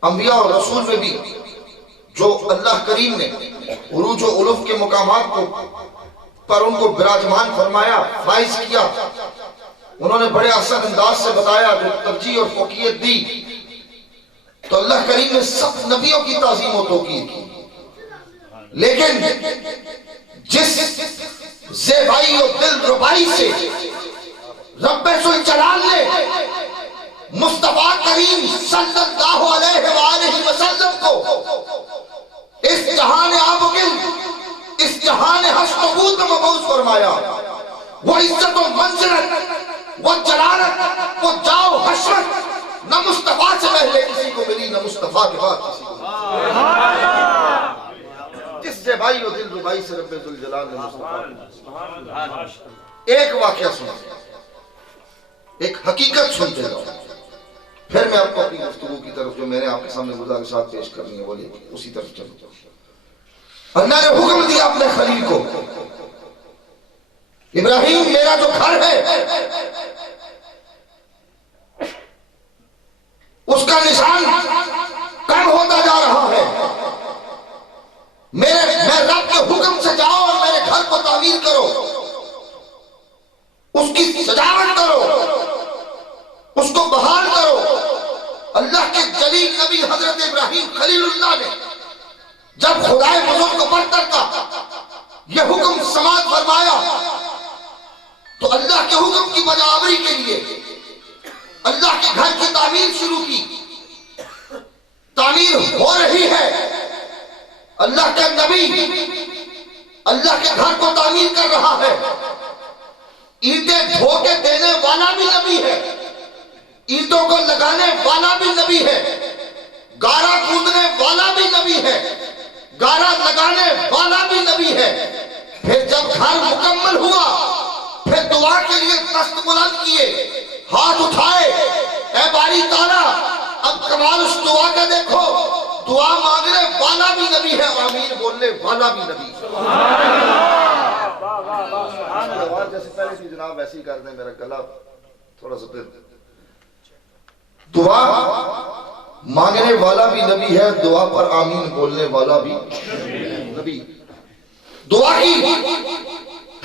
انبیاء اور رسول میں بھی جو اللہ کریم نے عروج و علوف کے مقامات کو پر ان کو براجمان فرمایا، فائز کیا، انہوں نے بڑے احسن انداز سے بتایا، جو ترجیح اور فوقیت دی. تو اللہ کریم نے سب نبیوں کی تعظیم و توقیر کی، لیکن جس زیبائی اور دل ربائی سے رب ذوالجلال نے مصطفیٰ کریم صلی اللہ علیہ وآلہ وسلم کو اس جہان آب و گل، اس جہان ہست و بود میں مبعوث فرمایا. وہ عزت و منزلت، وہ جلالت، وہ جاؤ حشرت نہ مصطفیٰ سے پہلے کسی کو ملی، نہ مصطفیٰ کے بعد کسی کو ملی. جس سے بھائی و دل ربائی سے رب ذوالجلال نے مصطفیٰ. ایک واقعہ سنا، ایک حقیقت سنتے جاؤ، پھر میں آپ کو اپنی گفتگو کی طرف جو میں نے آپ کے سامنے گزارشات پیش کرنی ہے وہ لے کے اسی طرف چلو. اللہ نے حکم دیا اپنے خلیل کو، ابراہیم میرا جو گھر ہے اس کا نشان کم ہوتا جا رہا ہے. میں رب کے حکم سے جاؤ اور میرے گھر کو تعمیر کرو، اس کی سجاوٹ کرو، اس کو بحال کرو. اللہ کے جلیل نبی حضرت ابراہیم خلیل اللہ نے جب خدائے بزرگ کو برتر کا یہ حکم سماعت فرمایا تو اللہ کے حکم کی بجاوری کے لیے اللہ کے گھر کی تعمیر شروع کی. تعمیر ہو رہی ہے. اللہ کا نبی اللہ کے گھر کو تعمیر کر رہا ہے. اینٹیں دھو کے دینے والا بھی نبی ہے، اینٹوں کو لگانے والا بھی نبی ہے، گارا کودنے والا بھی نبی ہے، گارا لگانے والا بھی نبی ہے. پھر جب گھر مکمل ہوا پھر دعا کے لیے دست بلند کیے، ہاتھ اٹھائے، اے باری تعالیٰ اب کمال اس دعا کا دیکھو، دعا مانگنے والا بھی نبی ہے، آمین بولنے والا بھی نبی. جیسے پہلے سی جناب ویسے ہی کر دیں، میرا گلا تھوڑا سا پھر. دعا مانگنے والا بھی نبی ہے، دعا پر آمین بولنے والا بھی نبی. دعا کی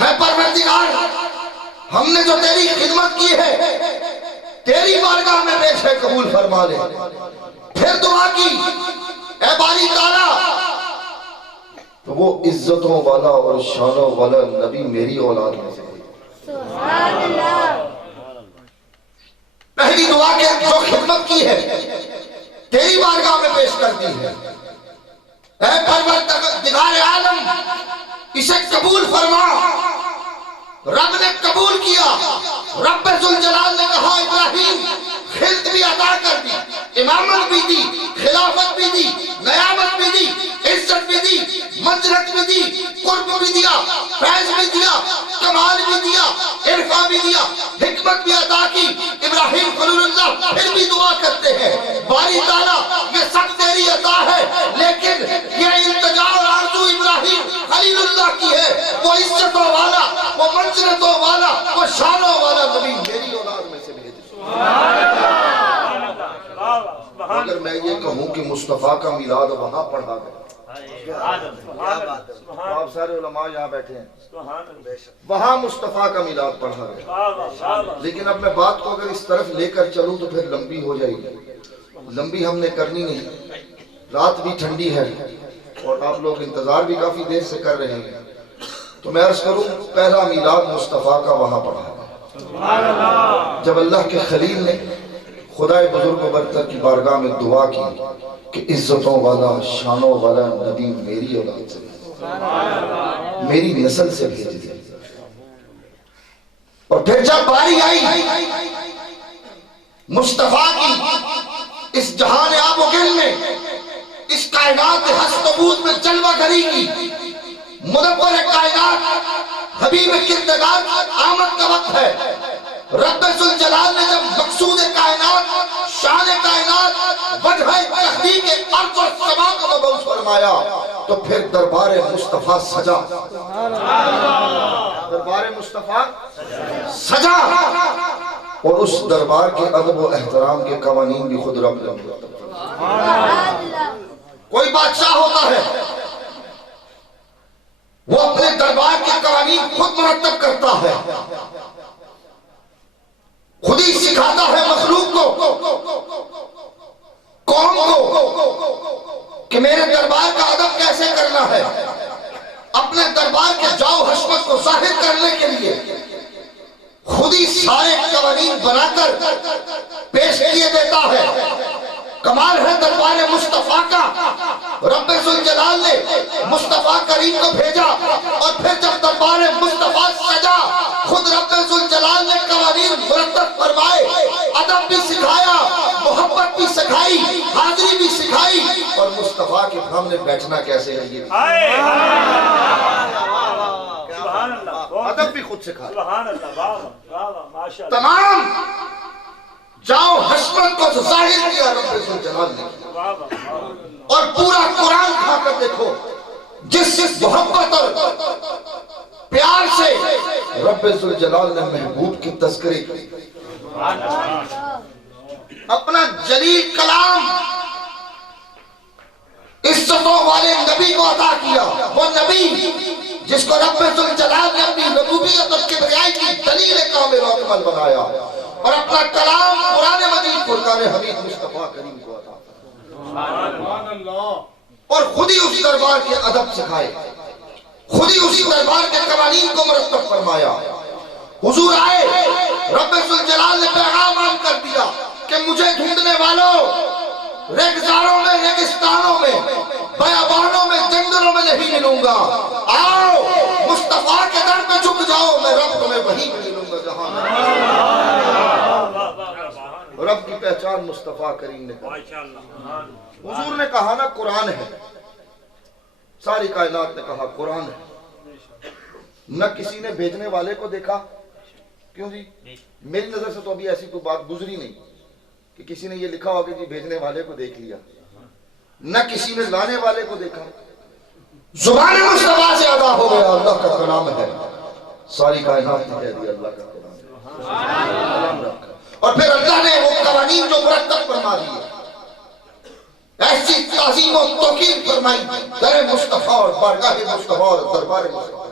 ہے پروردگار ہم نے جو تیری خدمت کی ہے تیری بارگاہ میں پیش ہے، قبول فرما لے. پھر دعا کی اے باری تعالیٰ تو وہ عزتوں والا اور شانوں والا نبی میری اولاد میں سے. پہلی دعا کے جو خدمت کی ہے تیری بارگاہ میں پیش کر دی ہے. اے پروردگار عالم اسے قبول فرما. رب نے قبول کیا. رب ذوالجلال نے کہا ابراہیم خلد بھی عطا کر دی، امامت بھی دی، خلافت بھی دی، نیامت بھی دی، عزت بھی دی، منزلت بھی دی، قرب بھی دیا، فیض بھی دیا، کمال بھی دیا، عرفان بھی دیا، حکمت بھی عطا کی. ابراہیم خلیل اللہ پھر بھی دعا کرتے ہیں باری تعالیٰ یہ سب تیری عطا ہے، لیکن یہ التجا اور آرزو ابراہیم خلیل اللہ کی ہے. وہ عزتوں والا، وہ منزلتوں والا، وہ شانوں والا نبی میری اولاد میں سے بھیج. اگر میں یہ کہوں کہ مصطفیٰ کا میلاد وہاں پڑھا گیا، آپ سارے علماء یہاں بیٹھے ہیں، وہاں مصطفیٰ کا میلاد پڑھا گیا. لیکن اب میں بات کو اگر اس طرف لے کر چلوں تو پھر لمبی ہو جائے گی. لمبی ہم نے کرنی نہیں، رات بھی ٹھنڈی ہے اور آپ لوگ انتظار بھی کافی دیر سے کر رہے ہیں. تو میں عرض کروں پہلا میلاد مصطفیٰ کا وہاں پڑھا گیا جب اللہ کے خلیل نے خدائے بزرگ و برتر کی بارگاہ میں دعا کی کہ عزتوں والا، شانوں والا نبی میری اولاد سے، میری نسل سے بھیج دیا. اور پھر جب باری آئی مصطفیٰ کی اس جہان آب و گل میں، اس کائنات ہست و بود میں جلوہ گری کی، مدبر کائنات حبیب کردگار آمد کا وقت ہے. رب ذوالجلال نے جب مقصود کائنات، شان کائنات، وجہ تخلیق ارض و سما کو مبعوث فرمایا تو پھر دربار مصطفیٰ سجا. دربار مصطفیٰ سجا اور اس دربار کے ادب و احترام کے قوانین بھی خود رب نے. کوئی بادشاہ ہوتا ہے وہ اپنے دربار کے قوانین خود مرتب کرتا ہے، خود ہی سکھاتا ہے مخلوق کو، قوم کو کہ میرے دربار کا ادب کیسے کرنا ہے. اپنے دربار کے جاؤ حشمت کو ظاہر کرنے کے لیے خود ہی سارے قوانین بنا کر پیش کیے دیتا ہے. کمال ہے دربار مصطفیٰ کا. رب ذوالجلال نے مصطفیٰ کریم کو بھیجا اور پھر جب دربار مصطفیٰ سجا خود رب ذوالجلال نے قوانین مرتب فرمائے, ادب بھی سکھایا, محبت بھی سکھائی, حاضری بھی سکھائی, اور مصطفیٰ کے سامنے بیٹھنا کیسے ہے یہ ادب بھی خود سکھایا. تمام جاؤ حشمت کو ظاہر کیا رب ذوالجلال نے, اور پورا قرآن کھا کر دیکھو جس محبت اور پیار سے رب ذوالجلال نے محبوب کی تذکرے کی, اپنا جلیل کلام عزتوں والے نبی کو عطا کیا. وہ نبی جس کو رب ذوالجلال نے اپنی نبویت اور کبریائی کی دلیل کامل و اکمل بنایا, اور اپنا کلام قرآن مجید فرقان حمید مصطفیٰ کریم کو عطا کیا, اور خود ہی اس دربار کے ادب سکھائے, خود ہی اسی دربار کے قوانین کو مرتب فرمایا. حضور آئے, رب ذوالجلال نے پیغام عام کر دیا کہ مجھے ڈھونڈنے والوں ریگزاروں میں, ریگستانوں میں, بیابانوں میں, جنگلوں میں نہیں ملوں گا. آؤ مصطفیٰ کے در پہ جھک جاؤ, میں رب تمہیں وہیں ملوں گا جہاں رب کی پہچان مصطفیٰ کریم نے کہا. حضور نے کہا نا قرآن ہے, ساری کائنات نے کہا قرآن ہے. نہ کسی نے بھیجنے والے کو دیکھا, کیوں جی میری نظر سے تو ابھی ایسی کوئی بات گزری نہیں کہ کسی نے یہ لکھا ہو کہ جی بھیجنے والے کو دیکھ لیا. نہ کسی نے لانے والے کو دیکھا. زبان مصطفیٰ سے ادا ہو گیا اللہ کا کلام ہے, ساری کائنات نے کہہ دیا اللہ کا کلام ہے. اور پھر اللہ نے وہ قوانین جو مرتب فرما دیے, ایسی تعظیم و توقیر فرمائی در مصطفیٰ اور بارگاہ مصطفیٰ اور دربار مصطفیٰ,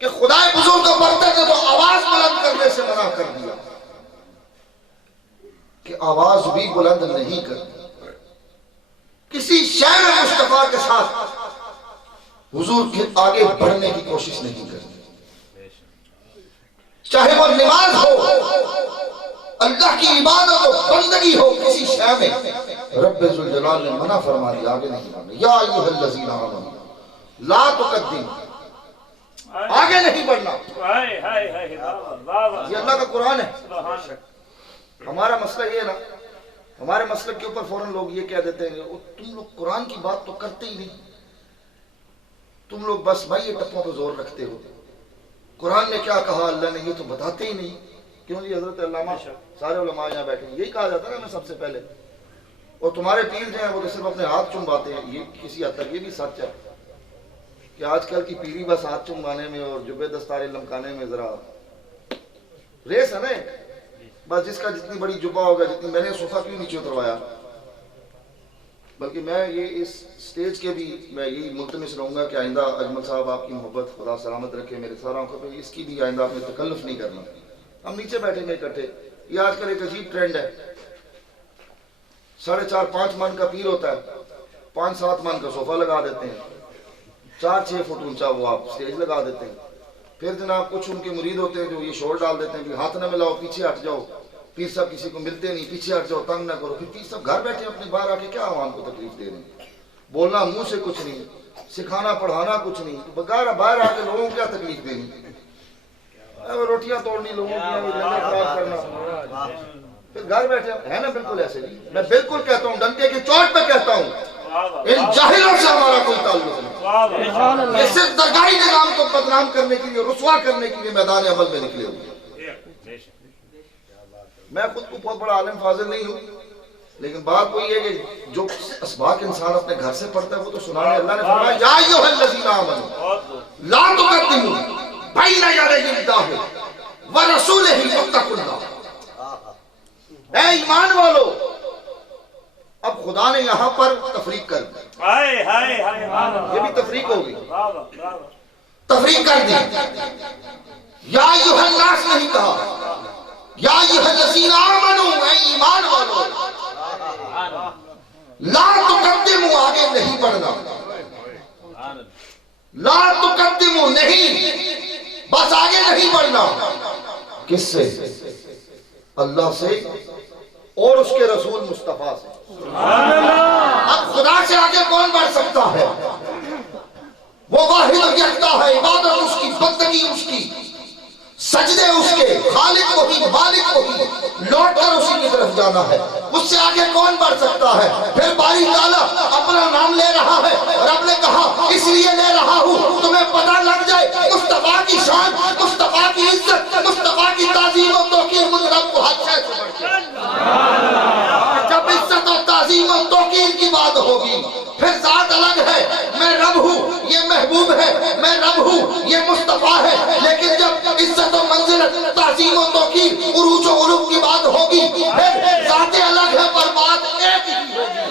کہ خدا بزرگ کو برتر نے تو آواز بلند کرنے سے منع کر دیا کہ آواز بھی بلند نہیں کرتی. کسی شے میں مصطفیٰ کے ساتھ حضور کے آگے بڑھنے کی کوشش نہیں کرتی, چاہے وہ نماز ہو, اللہ کی عبادت ہو, بندگی ہو, کسی شے میں رب ذوالجلال نے منع فرما دیا آگے نہیں بڑھنا. یا ایھا الذین آمنوا لا تقدموا, آگے نہیں بڑھنا. یہ اللہ کا قرآن ہے. ہمارا مسئلہ یہ ہے نا, ہمارے مسئلے کے اوپر فوراً لوگ یہ کہہ دیتے ہیں تم لوگ قرآن کی بات تو کرتے ہی نہیں, تم لوگ بس بھائی یہ ٹپوں پہ زور رکھتے ہو, قرآن نے کیا کہا اللہ نے یہ تو بتاتے ہی نہیں. کیوں جی حضرت علامہ سارے علماء یہاں بیٹھے ہیں, یہی کہا جاتا ہے نا سب سے پہلے. اور تمہارے پیر جو ہیں وہ صرف اپنے ہاتھ چمباتے ہیں, یہ کسی حد تک یہ بھی سچ ہے کہ آج کل کی پیری بس ہاتھ چمبانے میں اور جبے دستارے لمکانے میں ذرا ریس ہے نا, بس جس کا جتنی بڑی جبہ ہوگا, جتنی میں نے صوفہ کیوں نیچے اتروایا. بلکہ میں یہ اس سٹیج کے بھی میں یہی ملتمس رہوں گا کہ آئندہ اجمل صاحب آپ کی محبت خدا سلامت رکھے میرے سارا آنکھوں پہ, اس کی بھی آئندہ آپ نے تکلف نہیں کرنا. ہم نیچے بیٹھیں گے اکٹھے. یہ آج کل ایک عجیب ٹرینڈ ہے, 4.5-5 من کا پیر ہوتا ہے, 5-7 من کا صوفہ لگا دیتے ہیں, 4-6 فٹ اونچا وہ آپ سٹیج لگا دیتے ہیں. پھر جناب کچھ ان کے مرید ہوتے ہیں جو یہ شور ڈال دیتے ہیں کہ ہاتھ نہ ملاؤ, پیچھے ہٹ جاؤ, پیر صاحب کسی کو ملتے نہیں, پیچھے ہٹ جاؤ, تنگ نہ کرو. پھر پیر صاحب گھر بیٹھے اپنے باہر آ کے کیا عوام کو تکلیف دے رہے ہیں, بولنا منہ سے کچھ نہیں, سکھانا پڑھانا کچھ نہیں, تو باہر آ کے لوگوں کو کیا تکلیف دینی, روٹیاں توڑنی لوگوں کی, خراب کرنا. پھر گھر بیٹھے ہے نا, بالکل ایسے نہیں. میں بالکل کہتا ہوں, ڈنڈے کی چوٹ پہ کہتا ہوں, ان جاہلوں سے ہمارا کوئی تعلق نہیں. یہ صرف درگاہی نظام کو بدنام کرنے کے لیے, رسوا کرنے کے لیے میدان عمل میں نکلے ہوئے. میں خود کو بہت بڑا عالم فاضل نہیں ہوں, لیکن بات وہی ہے کہ جو اسباق انسان اپنے گھر سے پڑھتا ہے وہ تو سنانے. اللہ نے فرمایا یا ایھا الذین آمنوا لا تقدموا بین یدی اللہ ورسولہ واتقوا اللہ. اے ایمان والو, اب خدا نے یہاں پر تفریق کر دی, یہ بھی تفریق ہوگی, تفریق کر دی. یا ایھا الناس نہیں کہا, یا ایھا الذین آمنوا, اے ایمان والو, لا تقدموا, آگے نہیں بڑھنا, لا تقدموا نہیں, بس آگے نہیں بڑھنا. کس سے؟ اللہ سے اور اس کے رسول مصطفیٰ سے. اب خدا سے آگے کون بڑھ سکتا ہے؟ وہ واحد و یکتا ہے، عبادت اس کی، بندگی اس کی، سجدے اس کے، خالق وہی، مالک وہی، لوٹ کر اسی کی طرف جانا ہے. اس سے آگے کون بڑھ سکتا ہے؟ پھر باری تعالیٰ اپنا نام لے رہا ہے. رب نے کہا اس لیے لے رہا ہوں تمہیں پتہ لگ جائے مصطفیٰ کی شان، مصطفیٰ کی عزت، مصطفیٰ کی تعظیم و توقیر مجھ رب کو ہر شے سے بڑھ کے. جب عزت و تعظیم و توقیر کی بات ہوگی پھر ذات الگ ہے. میں رب ہوں، یہ محبوب ہے، میں رب ہوں، یہ مصطفیٰ ہے. لیکن جب عزت و منزلت، تعظیم و توقیر، عروج و غروب کی بات ہوگی پھر ذاتیں الگ ہے پر بات ایک ہی ہوگی.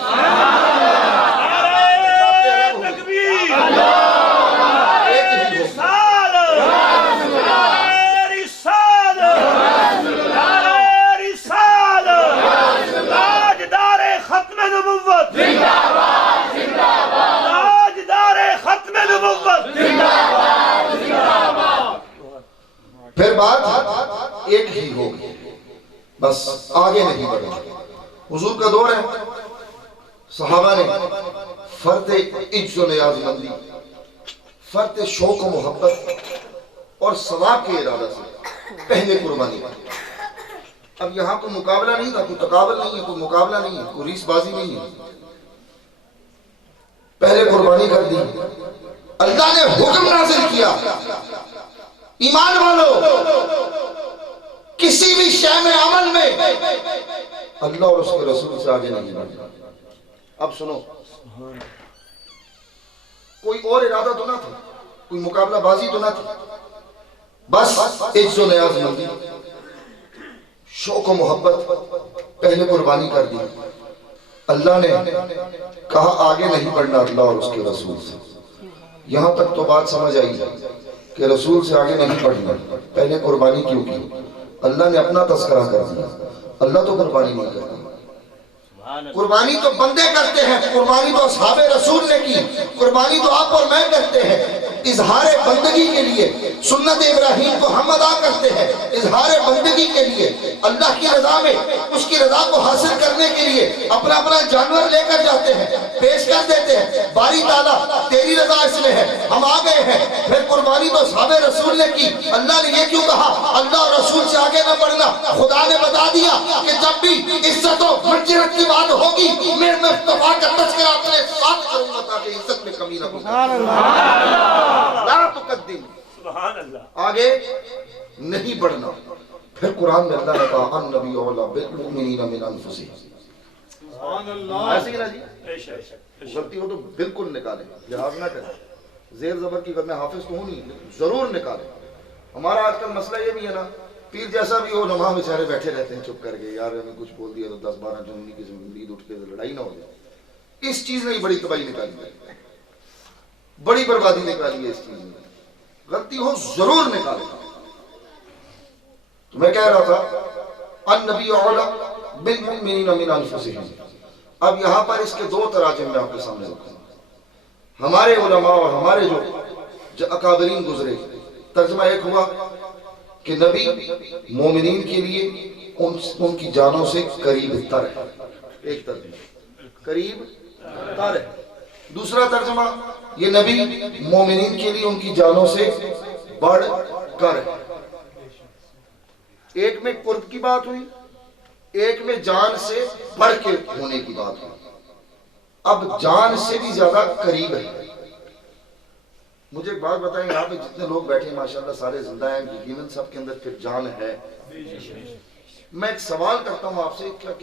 پھر بات ایک ہی ہوگی، بس آگے نہیں بڑھنا. حضور کا دور ہے، صحابہ نے فرد عجز و نیاز مندی، فرد شوق و محبت اور ثواب کے ارادہ سے پہلے قربانی کی. اب یہاں کوئی مقابلہ نہیں تھا، کوئی تقابل نہیں ہے، کوئی مقابلہ نہیں ہے، کوئی ریس بازی نہیں ہے. پہلے قربانی کر دی. اللہ نے حکم نازل کیا، ایمان والو کسی بھی شے میں، عمل میں اللہ اور اس کے رسول سے آگے نہیں بڑھنا. اب سنو، کوئی اور ارادہ تو نہ تھا، کوئی مقابلہ بازی تو نہ تھی، بس عجز و نیاز مندی، شوق و محبت پہلے قربانی کر دی. اللہ نے کہا آگے نہیں بڑھنا اللہ اور اس کے رسول سے. یہاں تک تو بات سمجھ آئی کہ رسول سے آگے نہیں بڑھنا، پہلے قربانی کیوں کی؟ اللہ نے اپنا تذکرہ کر دیا. اللہ تو قربانی نہیں کرتا، قربانی تو بندے کرتے ہیں. قربانی تو اصحاب رسول نے کی، قربانی تو آپ اور میں کرتے ہیں. اظہار بندگی کے لیے سنت ابراہیم کو ہم ادا کرتے ہیں، اظہار بندگی کے لیے اللہ کی رضا میں، اس کی رضا کو حاصل کرنے کے لیے اپنا اپنا جانور لے کر جاتے ہیں، پیش کر دیتے ہیں. باری تعالیٰ تیری رضا اس میں ہے، ہم آ گئے ہیں. پھر قربانی تو صحابہ رسول نے کی. اللہ نے یہ کیوں کہا اللہ اور رسول سے آگے نہ بڑھنا؟ خدا نے بتا دیا کہ جب بھی عزت و منزلت کی بات ہوگی میں مصطفیٰ کا تذکرہ اپنے ساتھ کروں گا تاکہ عزت میں کمی نہ ہو. لا تقدم، آگے نہیں بڑھنا. پھر قرآن میں اللہ نے کہا النبی اولیٰ بالمؤمنین من انفسہم. ایسے ہی نا جی، غلطی ہو تو بالکل نکالیں، لحاظ نہ کریں. زیر زبر کی میں حافظ تو ہوں نہیں، ضرور نکالیں. ہمارا آج کل مسئلہ یہ بھی ہے نا، پیر جیسا بھی ہو نماز بیچارے بیٹھے رہتے ہیں چپ کر کے، یار ہمیں کچھ بول دیا تو 10-12 جن کی زمین اٹھ کے لڑائی نہ ہو جائے. اس چیز نے بڑی تباہی نکالی ہے، بڑی بربادی نکالی ہے اس چیز میں. غلطی ہو ضرور نکالے. تو میں کہہ رہا تھا النبی اولیٰ بالمؤمنین من انفسہم. اب یہاں پر اس کے دو تراجم میں آپ کے سامنے رکھوں. ہمارے علماء اور ہمارے جو اکابرین گزرے، ترجمہ ایک ہوا کہ نبی مومنین کے لیے ان کی جانوں سے قریب تر ہے، ایک ترجمہ قریب تر ہے. دوسرا ترجمہ یہ نبی مومنین کے لیے ان کی جانوں سے بڑھ کر ہے. ایک میں قرب کی بات ہوئی، ایک میں جان سے بڑھ کے ہونے کی بات ہوئی. اب جان سے بھی زیادہ قریب ہے. مجھے ایک بات بتائیں، یہاں پہ جتنے لوگ بیٹھے ہیں ماشاءاللہ سارے زندہ ہیں، یقیناً سب کے اندر پھر جان ہے. میں ایک سوال کرتا ہوں آپ سے، کیا